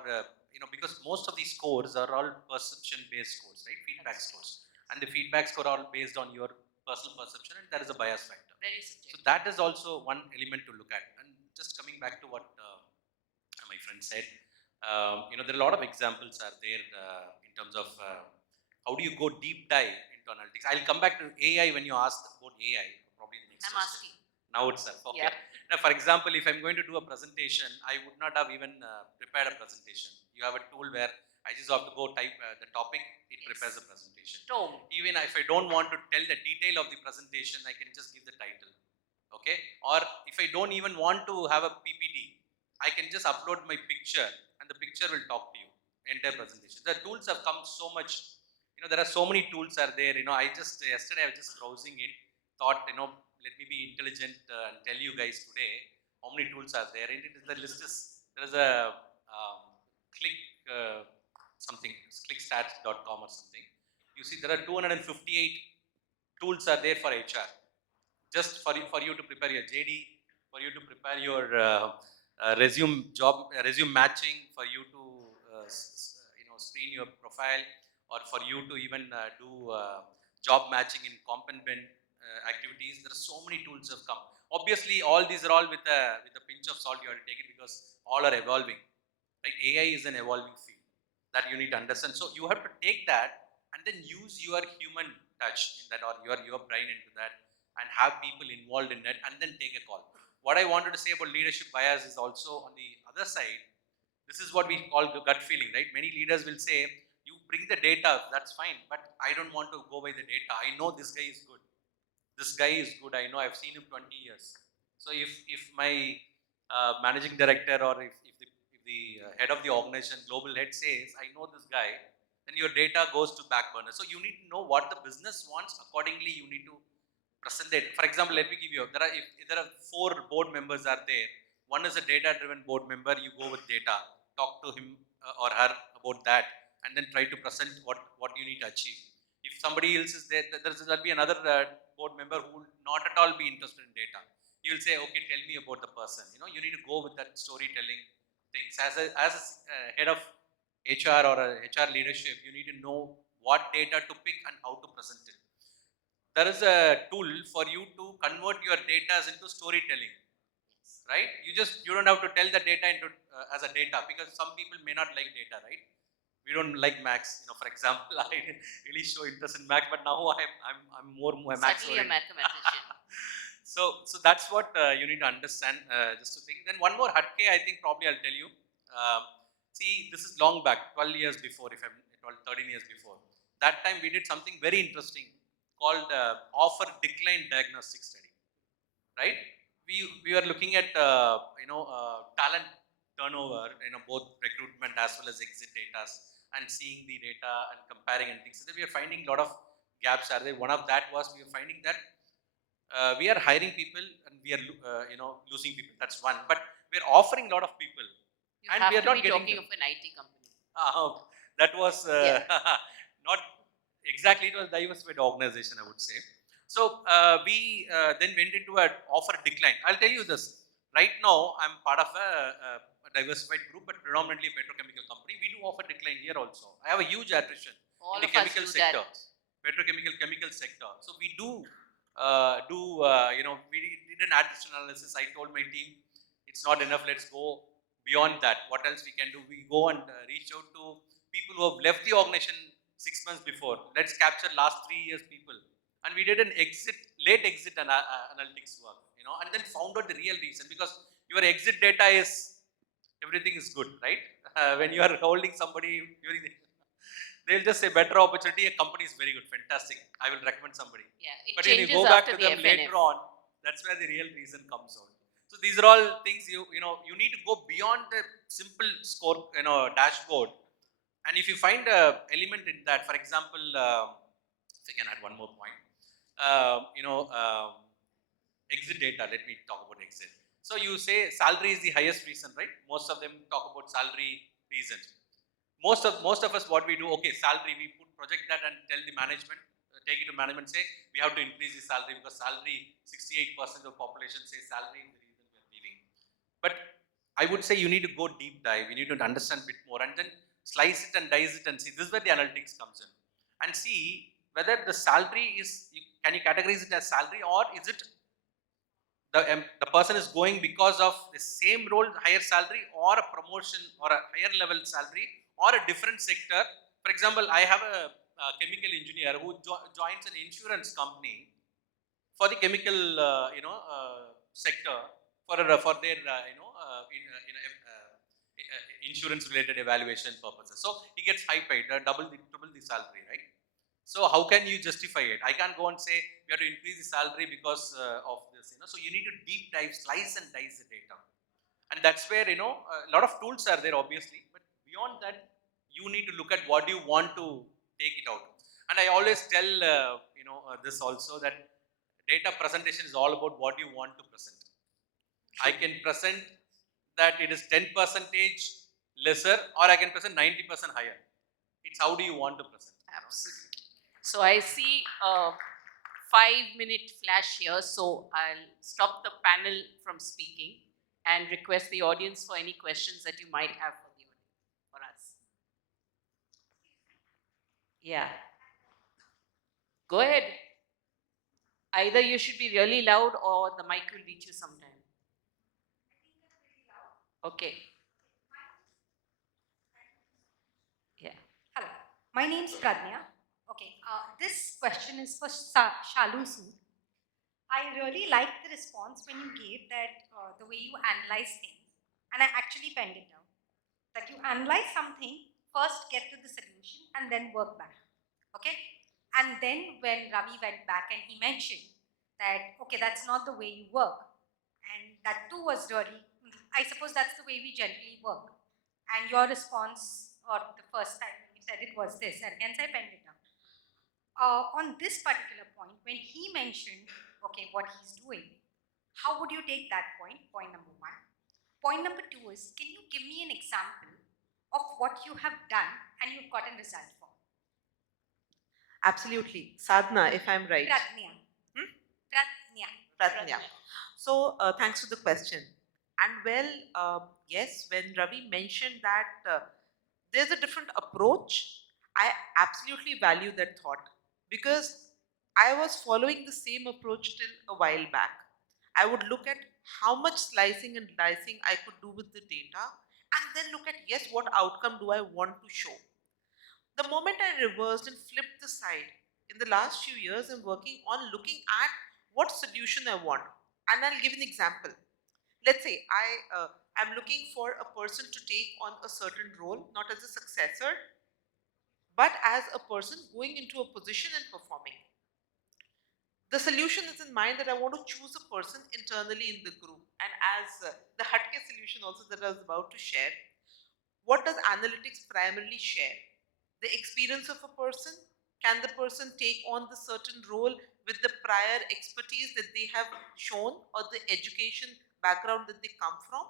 because most of these scores are all perception based scores, right? Feedback scores. And the feedback score are all based on your personal perception, and there is a bias factor. Very subjective. So, that is also one element to look at. And just coming back to what my friend said, there are a lot of examples are there in terms of how do you go deep dive into analytics. I'll come back to AI when you ask about AI, probably the next I'm question. asking. Now itself, okay. Yep. Now, for example, if I'm going to do a presentation, I would not have even prepared a presentation. You have a tool where I just have to go type the topic, it prepares the presentation. Tone. Even if I don't want to tell the detail of the presentation, I can just give the title, okay. Or if I don't even want to have a PPT, I can just upload my picture and the picture will talk to you, entire presentation. The tools have come so much, there are so many tools are there, yesterday I was just browsing it. thought, let me be intelligent and tell you guys today how many tools are there. And the list is, there is a click something, clickstats.com or something. You see there are 258 tools are there for HR. Just for you to prepare your JD, for you to prepare your resume matching, for you to screen your profile, or for you to even do job matching in comp and ben activities. There are so many tools have come. Obviously, all these are all with a pinch of salt. You have to take it because all are evolving. Right? AI is an evolving field that you need to understand. So you have to take that and then use your human touch in that, or your brain into that, and have people involved in it, and then take a call. What I wanted to say about leadership bias is also on the other side. This is what we call gut feeling, right? Many leaders will say, you bring the data, that's fine, but I don't want to go by the data. I know this guy is good. This guy is good. I know, I've seen him 20 years. So if my managing director, or if the head of the organization, global head, says, I know this guy, then your data goes to back burner. So you need to know what the business wants. Accordingly, you need to present it. For example, let me give you, if there are 4 board members are there, one is a data driven board member, you go with data, talk to him or her about that, and then try to present what you need to achieve. If somebody else is there, there'll be another board member who will not at all be interested in data. He will say, okay, tell me about the person. You need to go with that storytelling things. As a head of HR or a HR leadership, you need to know what data to pick and how to present it. There is a tool for you to convert your data into storytelling, right? You don't have to tell the data into as a data, because some people may not like data, right? We don't like max, for example. I didn't really show interest in max, but now I'm more max Certainly a mathematician. so that's what you need to understand, just to think. Then one more hatke, I think probably I'll tell you. um, See, this is long back, 12 years before, if I'm 12, 13 years before. That time we did something very interesting called offer decline diagnostic study, right? We were looking at talent turnover, both recruitment as well as exit data, and seeing the data and comparing and things. So we are finding a lot of gaps are there. One of that was, we are finding that we are hiring people and we are losing people. That's one. But we are offering a lot of people, You and have we are to not be getting talking them. of an IT company. That was Yeah. not exactly. It was diversified organization, I would say. So we then went into an offer decline. I'll tell you this. Right now, I'm part of a diversified group, but predominantly a petrochemical company. We do offer decline here also. I have a huge attrition All in the of us chemical do sector, that. chemical sector. So we we did an attrition analysis. I told my team, it's not enough. Let's go beyond that. What else we can do? We go and reach out to people who have left the organization 6 months before. Let's capture last 3 years people. And we did an late exit analytics work, and then found out the real reason. Because your exit data is, everything is good, right? When you are holding somebody during the, they'll just say better opportunity, a company is very good, fantastic, I will recommend somebody. Yeah, it But when you changes go back after to the them FNF. later on, that's where the real reason comes out. So these are all things you need to go beyond the simple score, dashboard. And if you find a element in that, for example, if I can add one more point, um, you know, um, exit data. Let me talk about exit. So you say salary is the highest reason, right? Most of them talk about salary reasons. Most of us, what we do, okay, salary, we project that and tell the management, take it to management, say we have to increase the salary, because salary, 68% of population say salary is the reason we are leaving. But I would say you need to go deep dive. You need to understand a bit more, and then slice it and dice it and see. This is where the analytics comes in, and see whether the salary is, can you categorize it as salary, or is it the person is going because of the same role, higher salary, or a promotion, or a higher level salary, or a different sector. For example, I have a chemical engineer who joins an insurance company for the chemical sector, for their insurance related evaluation purposes. So he gets high paid, triple the salary, right? So how can you justify it? I can't go and say we have to increase the salary because of this. So you need to deep dive, slice and dice the data, and that's where a lot of tools are there, obviously. But beyond that, you need to look at what you want to take it out. And I always tell this also, that Data presentation is all about what you want to present. I can present that it is 10% lesser, or I can present 90% higher. It's how do you want to present. Absolutely. So I see a 5-minute flash here, so I'll stop the panel from speaking and request the audience for any questions that you might have for us. Yeah. Go ahead. Either you should be really loud or the mic will reach you sometime. Okay. Yeah. Hello, my name is Pradnya. Okay, this question is for Shalu Sood. I really liked the response when you gave that the way you analyze things, and I actually penned it down. That you analyze something, first get to the solution, and then work back. Okay? And then when Ravi went back and he mentioned that, okay, that's not the way you work. And that too was really, I suppose that's the way we generally work. And your response, or the first time you said it was this, and hence I penned it down. On this particular point, when he mentioned, okay, what he's doing, how would you take that point? Point number one. Point number two is, can you give me an example of what you have done and you've gotten result for? Absolutely. Sadhana, if I'm right. Pradnya. Pradnya. Pradnya. So, thanks for the question. And well, yes, when Ravi mentioned that there's a different approach, I absolutely value that thought because I was following the same approach till a while back. I would look at how much slicing and dicing I could do with the data and then look at, yes, what outcome do I want to show? The moment I reversed and flipped the side, in the last few years, I'm working on looking at what solution I want. And I'll give an example. Let's say I'm looking for a person to take on a certain role, not as a successor, but as a person going into a position and performing. The solution is in mind that I want to choose a person internally in the group. And as the Hatke solution also that I was about to share, what does analytics primarily share? The experience of a person. Can the person take on the certain role with the prior expertise that they have shown or the education background that they come from?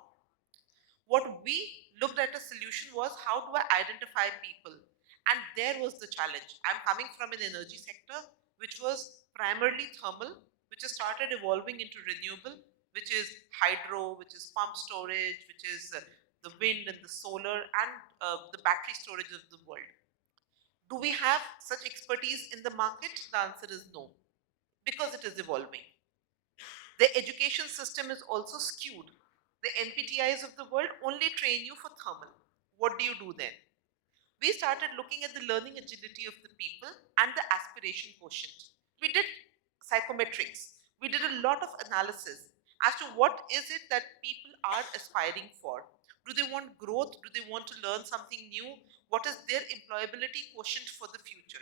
What we looked at a solution was how do I identify people? And there was the challenge. I'm coming from an energy sector, which was primarily thermal, which has started evolving into renewable, which is hydro, which is pump storage, which is the wind and the solar and the battery storage of the world. Do we have such expertise in the market? The answer is no, because it is evolving. The education system is also skewed. The NPTIs of the world only train you for thermal. What do you do then? We started looking at the learning agility of the people and the aspiration quotient. We did psychometrics. We did a lot of analysis as to what is it that people are aspiring for. Do they want growth? Do they want to learn something new? What is their employability quotient for the future?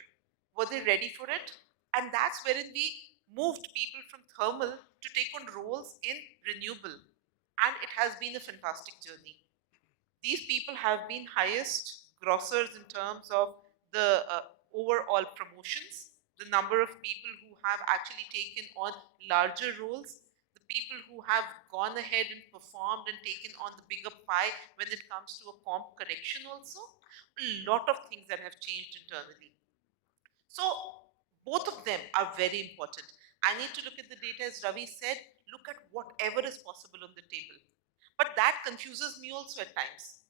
Were they ready for it? And that's wherein we moved people from thermal to take on roles in renewable. And it has been a fantastic journey. These people have been highest grossers in terms of the overall promotions, the number of people who have actually taken on larger roles, the people who have gone ahead and performed and taken on the bigger pie when it comes to a comp correction also. A lot of things that have changed internally. So both of them are very important. I need to look at the data, as Ravi said, look at whatever is possible on the table. But that confuses me also at times.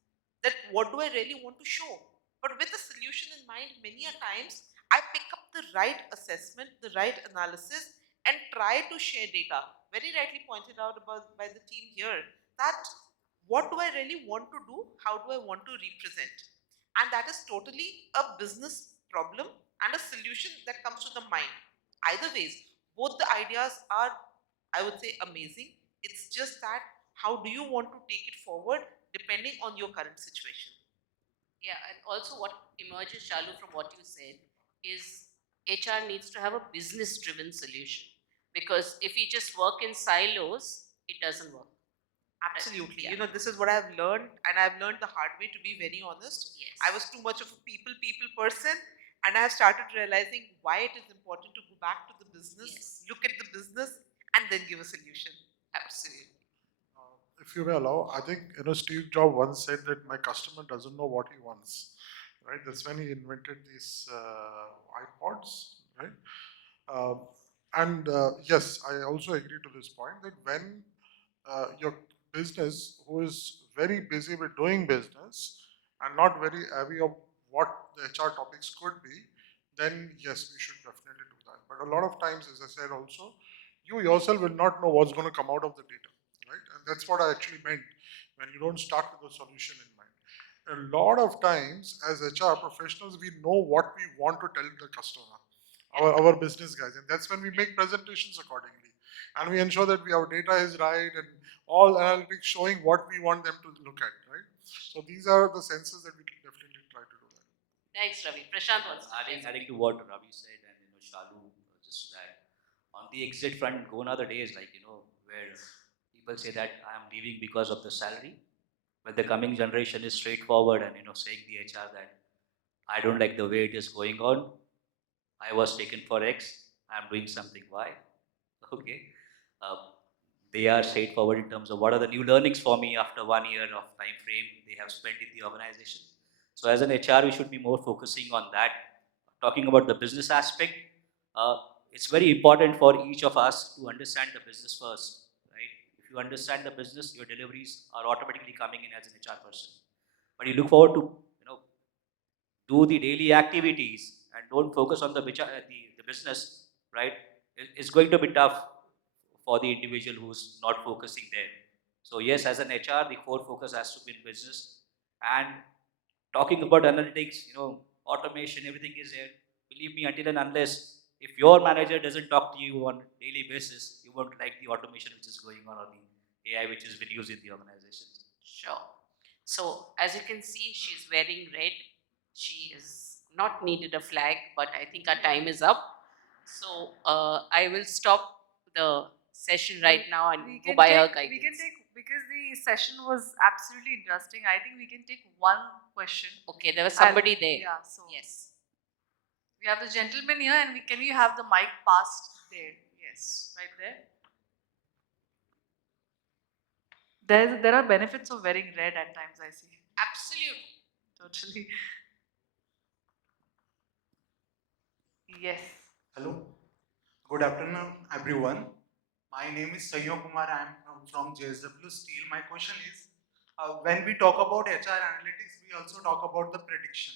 That what do I really want to show? But with a solution in mind, many a times I pick up the right assessment, the right analysis, and try to share data. Very rightly pointed out by the team here that what do I really want to do? How do I want to represent? And that is totally a business problem and a solution that comes to the mind. Either ways, both the ideas are, I would say, amazing. It's just that how do you want to take it forward depending on your current situation? Yeah, and also what emerges, Shalu, from what you said is HR needs to have a business-driven solution. Because if you just work in silos, it doesn't work. Absolutely. Yeah. You know, this is what I've learned, and I've learned the hard way, to be very honest. Yes. I was too much of a people person, and I have started realizing why it is important to go back to the business, look at the business, and then give a solution. Absolutely. If you may allow, I think Steve Jobs once said that my customer doesn't know what he wants, right? That's when he invented these iPods, right? And yes, I also agree to this point that when your business, who is very busy with doing business and not very heavy of what the HR topics could be, then yes, we should definitely do that. But a lot of times, as I said also, you yourself will not know what's going to come out of the data, right? And that's what I actually meant when you don't start with a solution in mind. A lot of times, as HR professionals, we know what we want to tell the customer, our business guys, and that's when we make presentations accordingly. And we ensure that our data is right and all analytics showing what we want them to look at, right? So these are the senses that we definitely try to do that. Thanks, Ravi. Prashant wants to say Adding to what Ravi said, and Shalu, just that on the exit front, gone are the days where people say that I am leaving because of the salary, but the coming generation is straightforward and saying the HR that I don't like the way it is going on. I was taken for X. I am doing something Y. Okay. Uh, they are straightforward in terms of what are the new learnings for me after 1 year of time frame they have spent in the organization. So as an HR, we should be more focusing on that. Talking about the business aspect, uh, it's very important for each of us to understand the business first, right? If you understand the business, your deliveries are automatically coming in as an HR person. But you look forward to do the daily activities and don't focus on the business, right? It's going to be tough for the individual who's not focusing there. So yes, as an HR, the core focus has to be in business. And talking about analytics, automation, everything is there. Believe me, until and unless if your manager doesn't talk to you on daily basis, you won't like the automation which is going on or the AI which is being used in the organization. Sure. So as you can see, she's wearing red. She is not needed a flag, but I think our time is up. So I will stop the session right now and go by her guidance. We can take, because the session was absolutely interesting, I think we can take one question. Okay, there was somebody there. Yeah, so Yes. we have the gentleman here, and can we have the mic passed there? Yes, right there. There are benefits of wearing red at times, I see. Absolutely. Totally. Yes. Hello. Good afternoon, everyone. My name is Kumar. I am from JSW Steel. My question is, when we talk about HR analytics, we also talk about the prediction.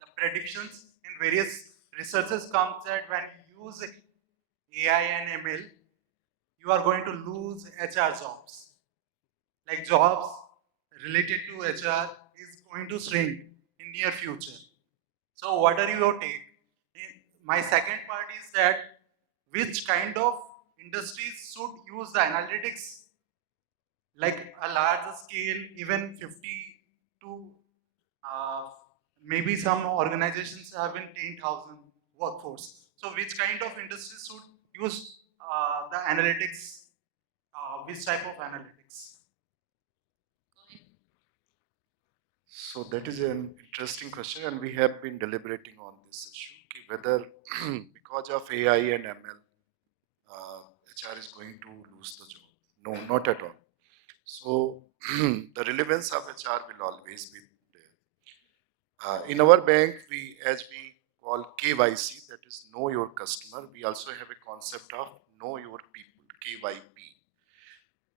The predictions in various researches comes that when you use AI and ML, you are going to lose HR jobs. Like jobs related to HR is going to shrink in near future. So what are your take? My second part is that which kind of industries should use the analytics, like a large scale, even 50 to maybe some organizations have been 10,000 workforce. So which kind of industries should use the analytics, which type of analytics? So that is an interesting question, and we have been deliberating on this issue, whether because of AI and ML, HR is going to lose the job. No, not at all. So the relevance of HR will always be there. In our bank, as we call KYC, that is know your customer, we also have a concept of know your people, KYP.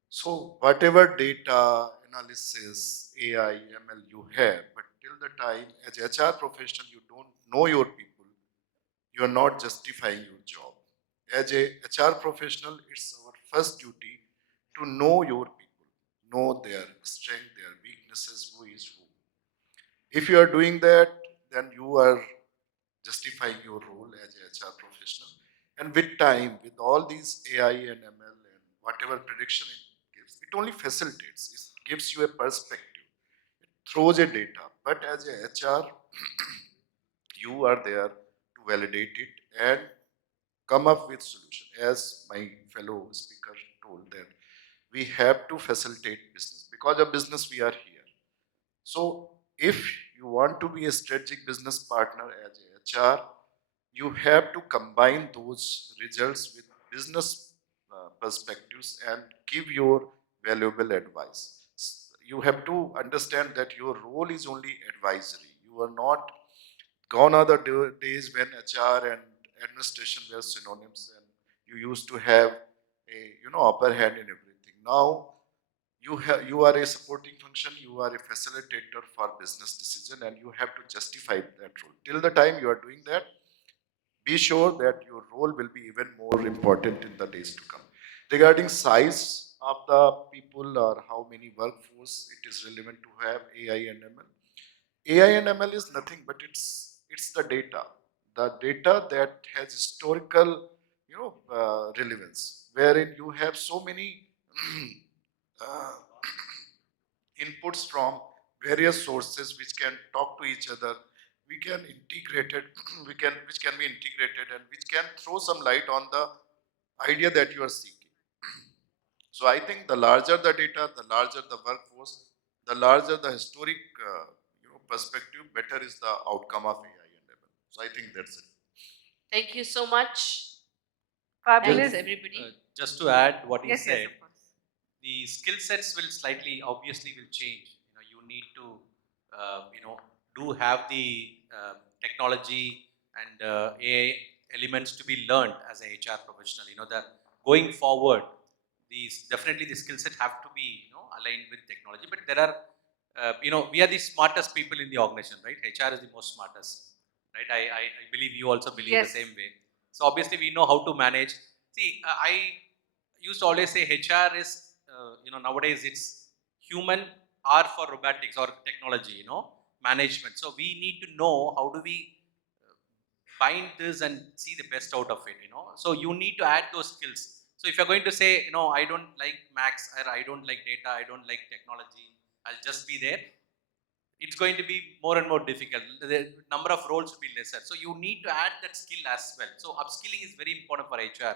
So whatever data analysis, AI, ML you have, but till the time as HR professional you don't know your people, you are not justifying your job. As a HR professional, it's our first duty to know your people, know their strength, their weaknesses, who is who. If you are doing that, then you are justifying your role as a HR professional. And with time, with all these AI and ML and whatever prediction it gives, it only facilitates, it gives you a perspective, it throws a data. But as a HR, you are there to validate it and come up with solution. As my fellow speaker told that we have to facilitate business. Because of business, we are here. So if you want to be a strategic business partner as a HR, you have to combine those results with business perspectives and give your valuable advice. You have to understand that your role is only advisory. You are not gone are the days when HR and administration were synonyms and you used to have a upper hand in everything. Now you are a supporting function, you are a facilitator for business decision, and you have to justify that role. Till the time you are doing that, be sure that your role will be even more important in the days to come. Regarding size of the people or how many workforce it is relevant to have AI and ML. AI and ML is nothing but it's the data that has historical relevance, wherein you have so many uh, inputs from various sources which can talk to each other. We can integrate it, which can be integrated and which can throw some light on the idea that you are seeking. So I think the larger the data, the larger the workforce, the larger the historic perspective, better is the outcome of AI and ML. So I think that's it. Thank you so much. Fabulous. Thanks, everybody. Just to add what he Yes, said, yes, of course. the skill sets will slightly, obviously, will change. You need to, do have the technology and AI elements to be learned as a HR professional. That going forward, these definitely the skill set have to be, aligned with technology. But there are, we are the smartest people in the organization, right? HR is the most smartest, right? I believe you also believe Yes. the same way. So obviously we know how to manage. See, I used to always say HR is, nowadays it's human or for robotics or technology, management. So we need to know how do we bind this and see the best out of it. So you need to add those skills. So if you're going to say, I don't like Max or I don't like data, I don't like technology, I'll just be there, it's going to be more and more difficult. The number of roles will be lesser. So you need to add that skill as well. So upskilling is very important for HR.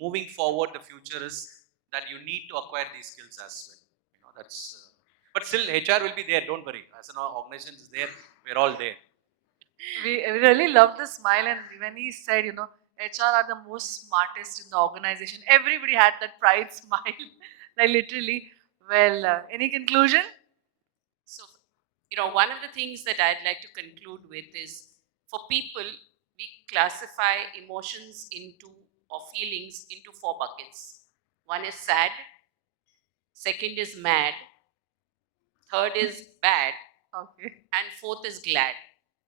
Moving forward, the future is that you need to acquire these skills as well. That's. But still, HR will be there. Don't worry. As an organization is there, we're all there. We really love the smile, and when he said, HR are the most smartest in the organization, everybody had that pride smile, like literally. Well, any conclusion? So, one of the things that I'd like to conclude with is for people, we classify emotions into or feelings into 4 buckets. One is sad, second is mad, third is bad, Okay. and fourth is glad.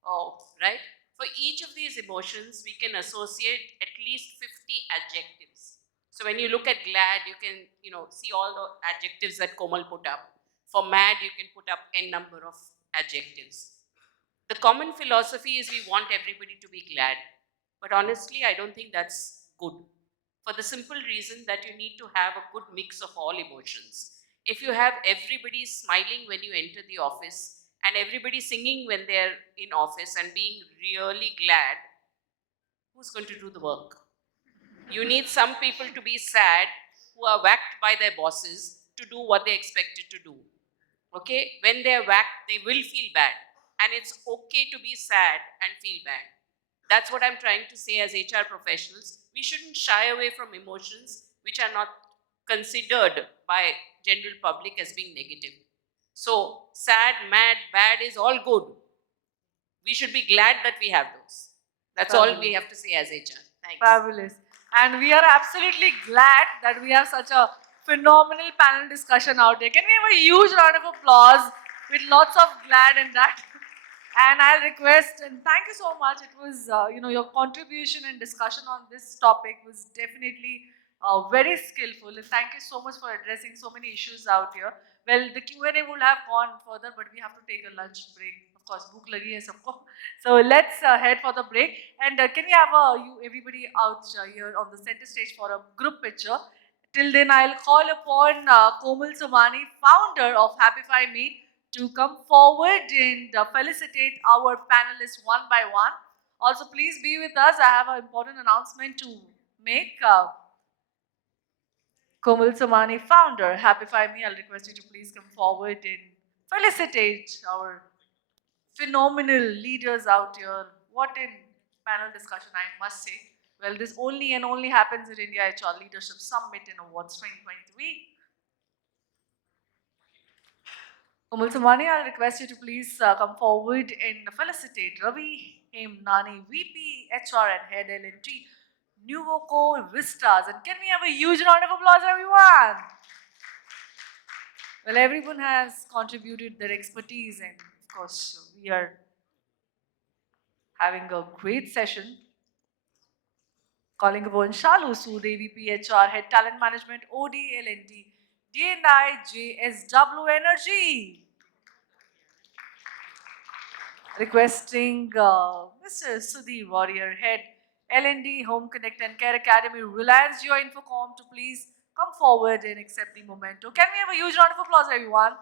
Oh, right? For each of these emotions, we can associate at least 50 adjectives. So when you look at glad, you can, see all the adjectives that Komal put up. For mad, you can put up n number of adjectives. The common philosophy is we want everybody to be glad. But honestly, I don't think that's good. For the simple reason that you need to have a good mix of all emotions. If you have everybody smiling when you enter the office and everybody singing when they're in office and being really glad, who's going to do the work? You need some people to be sad who are whacked by their bosses to do what they're expected to do. Okay? When they're whacked, they will feel bad. And it's okay to be sad and feel bad. That's what I'm trying to say as HR professionals. We shouldn't shy away from emotions which are not considered by general public as being negative. So sad, mad, bad is all good. We should be glad that we have those. That's all we have to say as HR. Thanks. Fabulous. And we are absolutely glad that we have such a phenomenal panel discussion out there. Can we have a huge round of applause with lots of glad in that? And I'll request, and thank you so much. It was, your contribution and discussion on this topic was definitely very skillful. And thank you so much for addressing so many issues out here. Well, the Q&A would have gone further, but we have to take a lunch break. Of course, book lagi hai sabko. So let's head for the break. And can we have everybody out here on the center stage for a group picture? Till then, I'll call upon Komal Somani, founder of Happify Me, to come forward and felicitate our panelists one by one. Also, please be with us. I have an important announcement to make. Komal Somani, founder, Happify Me, I'll request you to please come forward and felicitate our phenomenal leaders out here. What in panel discussion, I must say. Well, this only and only happens at India HR Leadership Summit and Awards 2023. Umul Samani, I'll request you to please come forward and felicitate Ravi, Hemnani, VP, HR and Head L&T, Nuvoco, Vistas. And can we have a huge round of applause, everyone? Well, everyone has contributed their expertise, and of course, we are having a great session. Calling upon Shalu, Sood, AVP, HR, Head Talent Management, OD, L&D, D&I, JSW Energy. Requesting Mr. Sudhir, Warier, Head L&D, Home Connect and Care Academy, Reliance Jio Infocom to please come forward and accept the memento. Can we have a huge round of applause, everyone?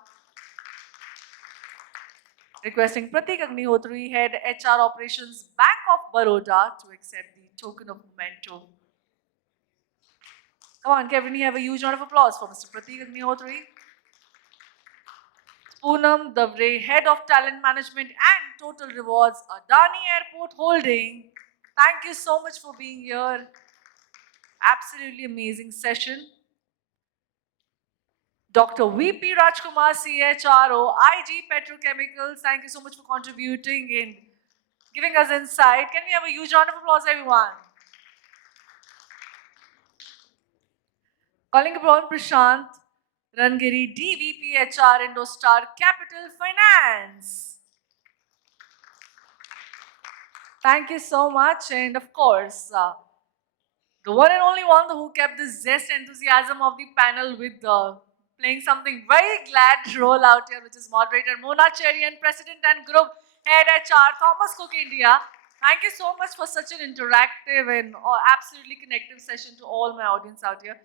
Requesting Prateek Agnihotri, Head HR Operations, Bank of Baroda to accept the token of memento. Come on, can we have a huge round of applause for Mr. Prateek Agnihotri? Poonam, Davre, Head of Talent Management and Total Rewards, Adani Airport Holding. Thank you so much for being here. Absolutely amazing session. Dr. VP Rajkumar, CHRO, IG Petrochemicals, thank you so much for contributing and giving us insight. Can we have a huge round of applause, everyone? Calling upon Prashant, Rangari, DVP HR, IndoStar Capital Finance. Thank you so much, and of course, the one and only one who kept the zest enthusiasm of the panel with playing something very glad to roll out here, which is moderator Mona Cheriyan, President and Group Head HR, Thomas Cook India. Thank you so much for such an interactive and absolutely connective session to all my audience out here.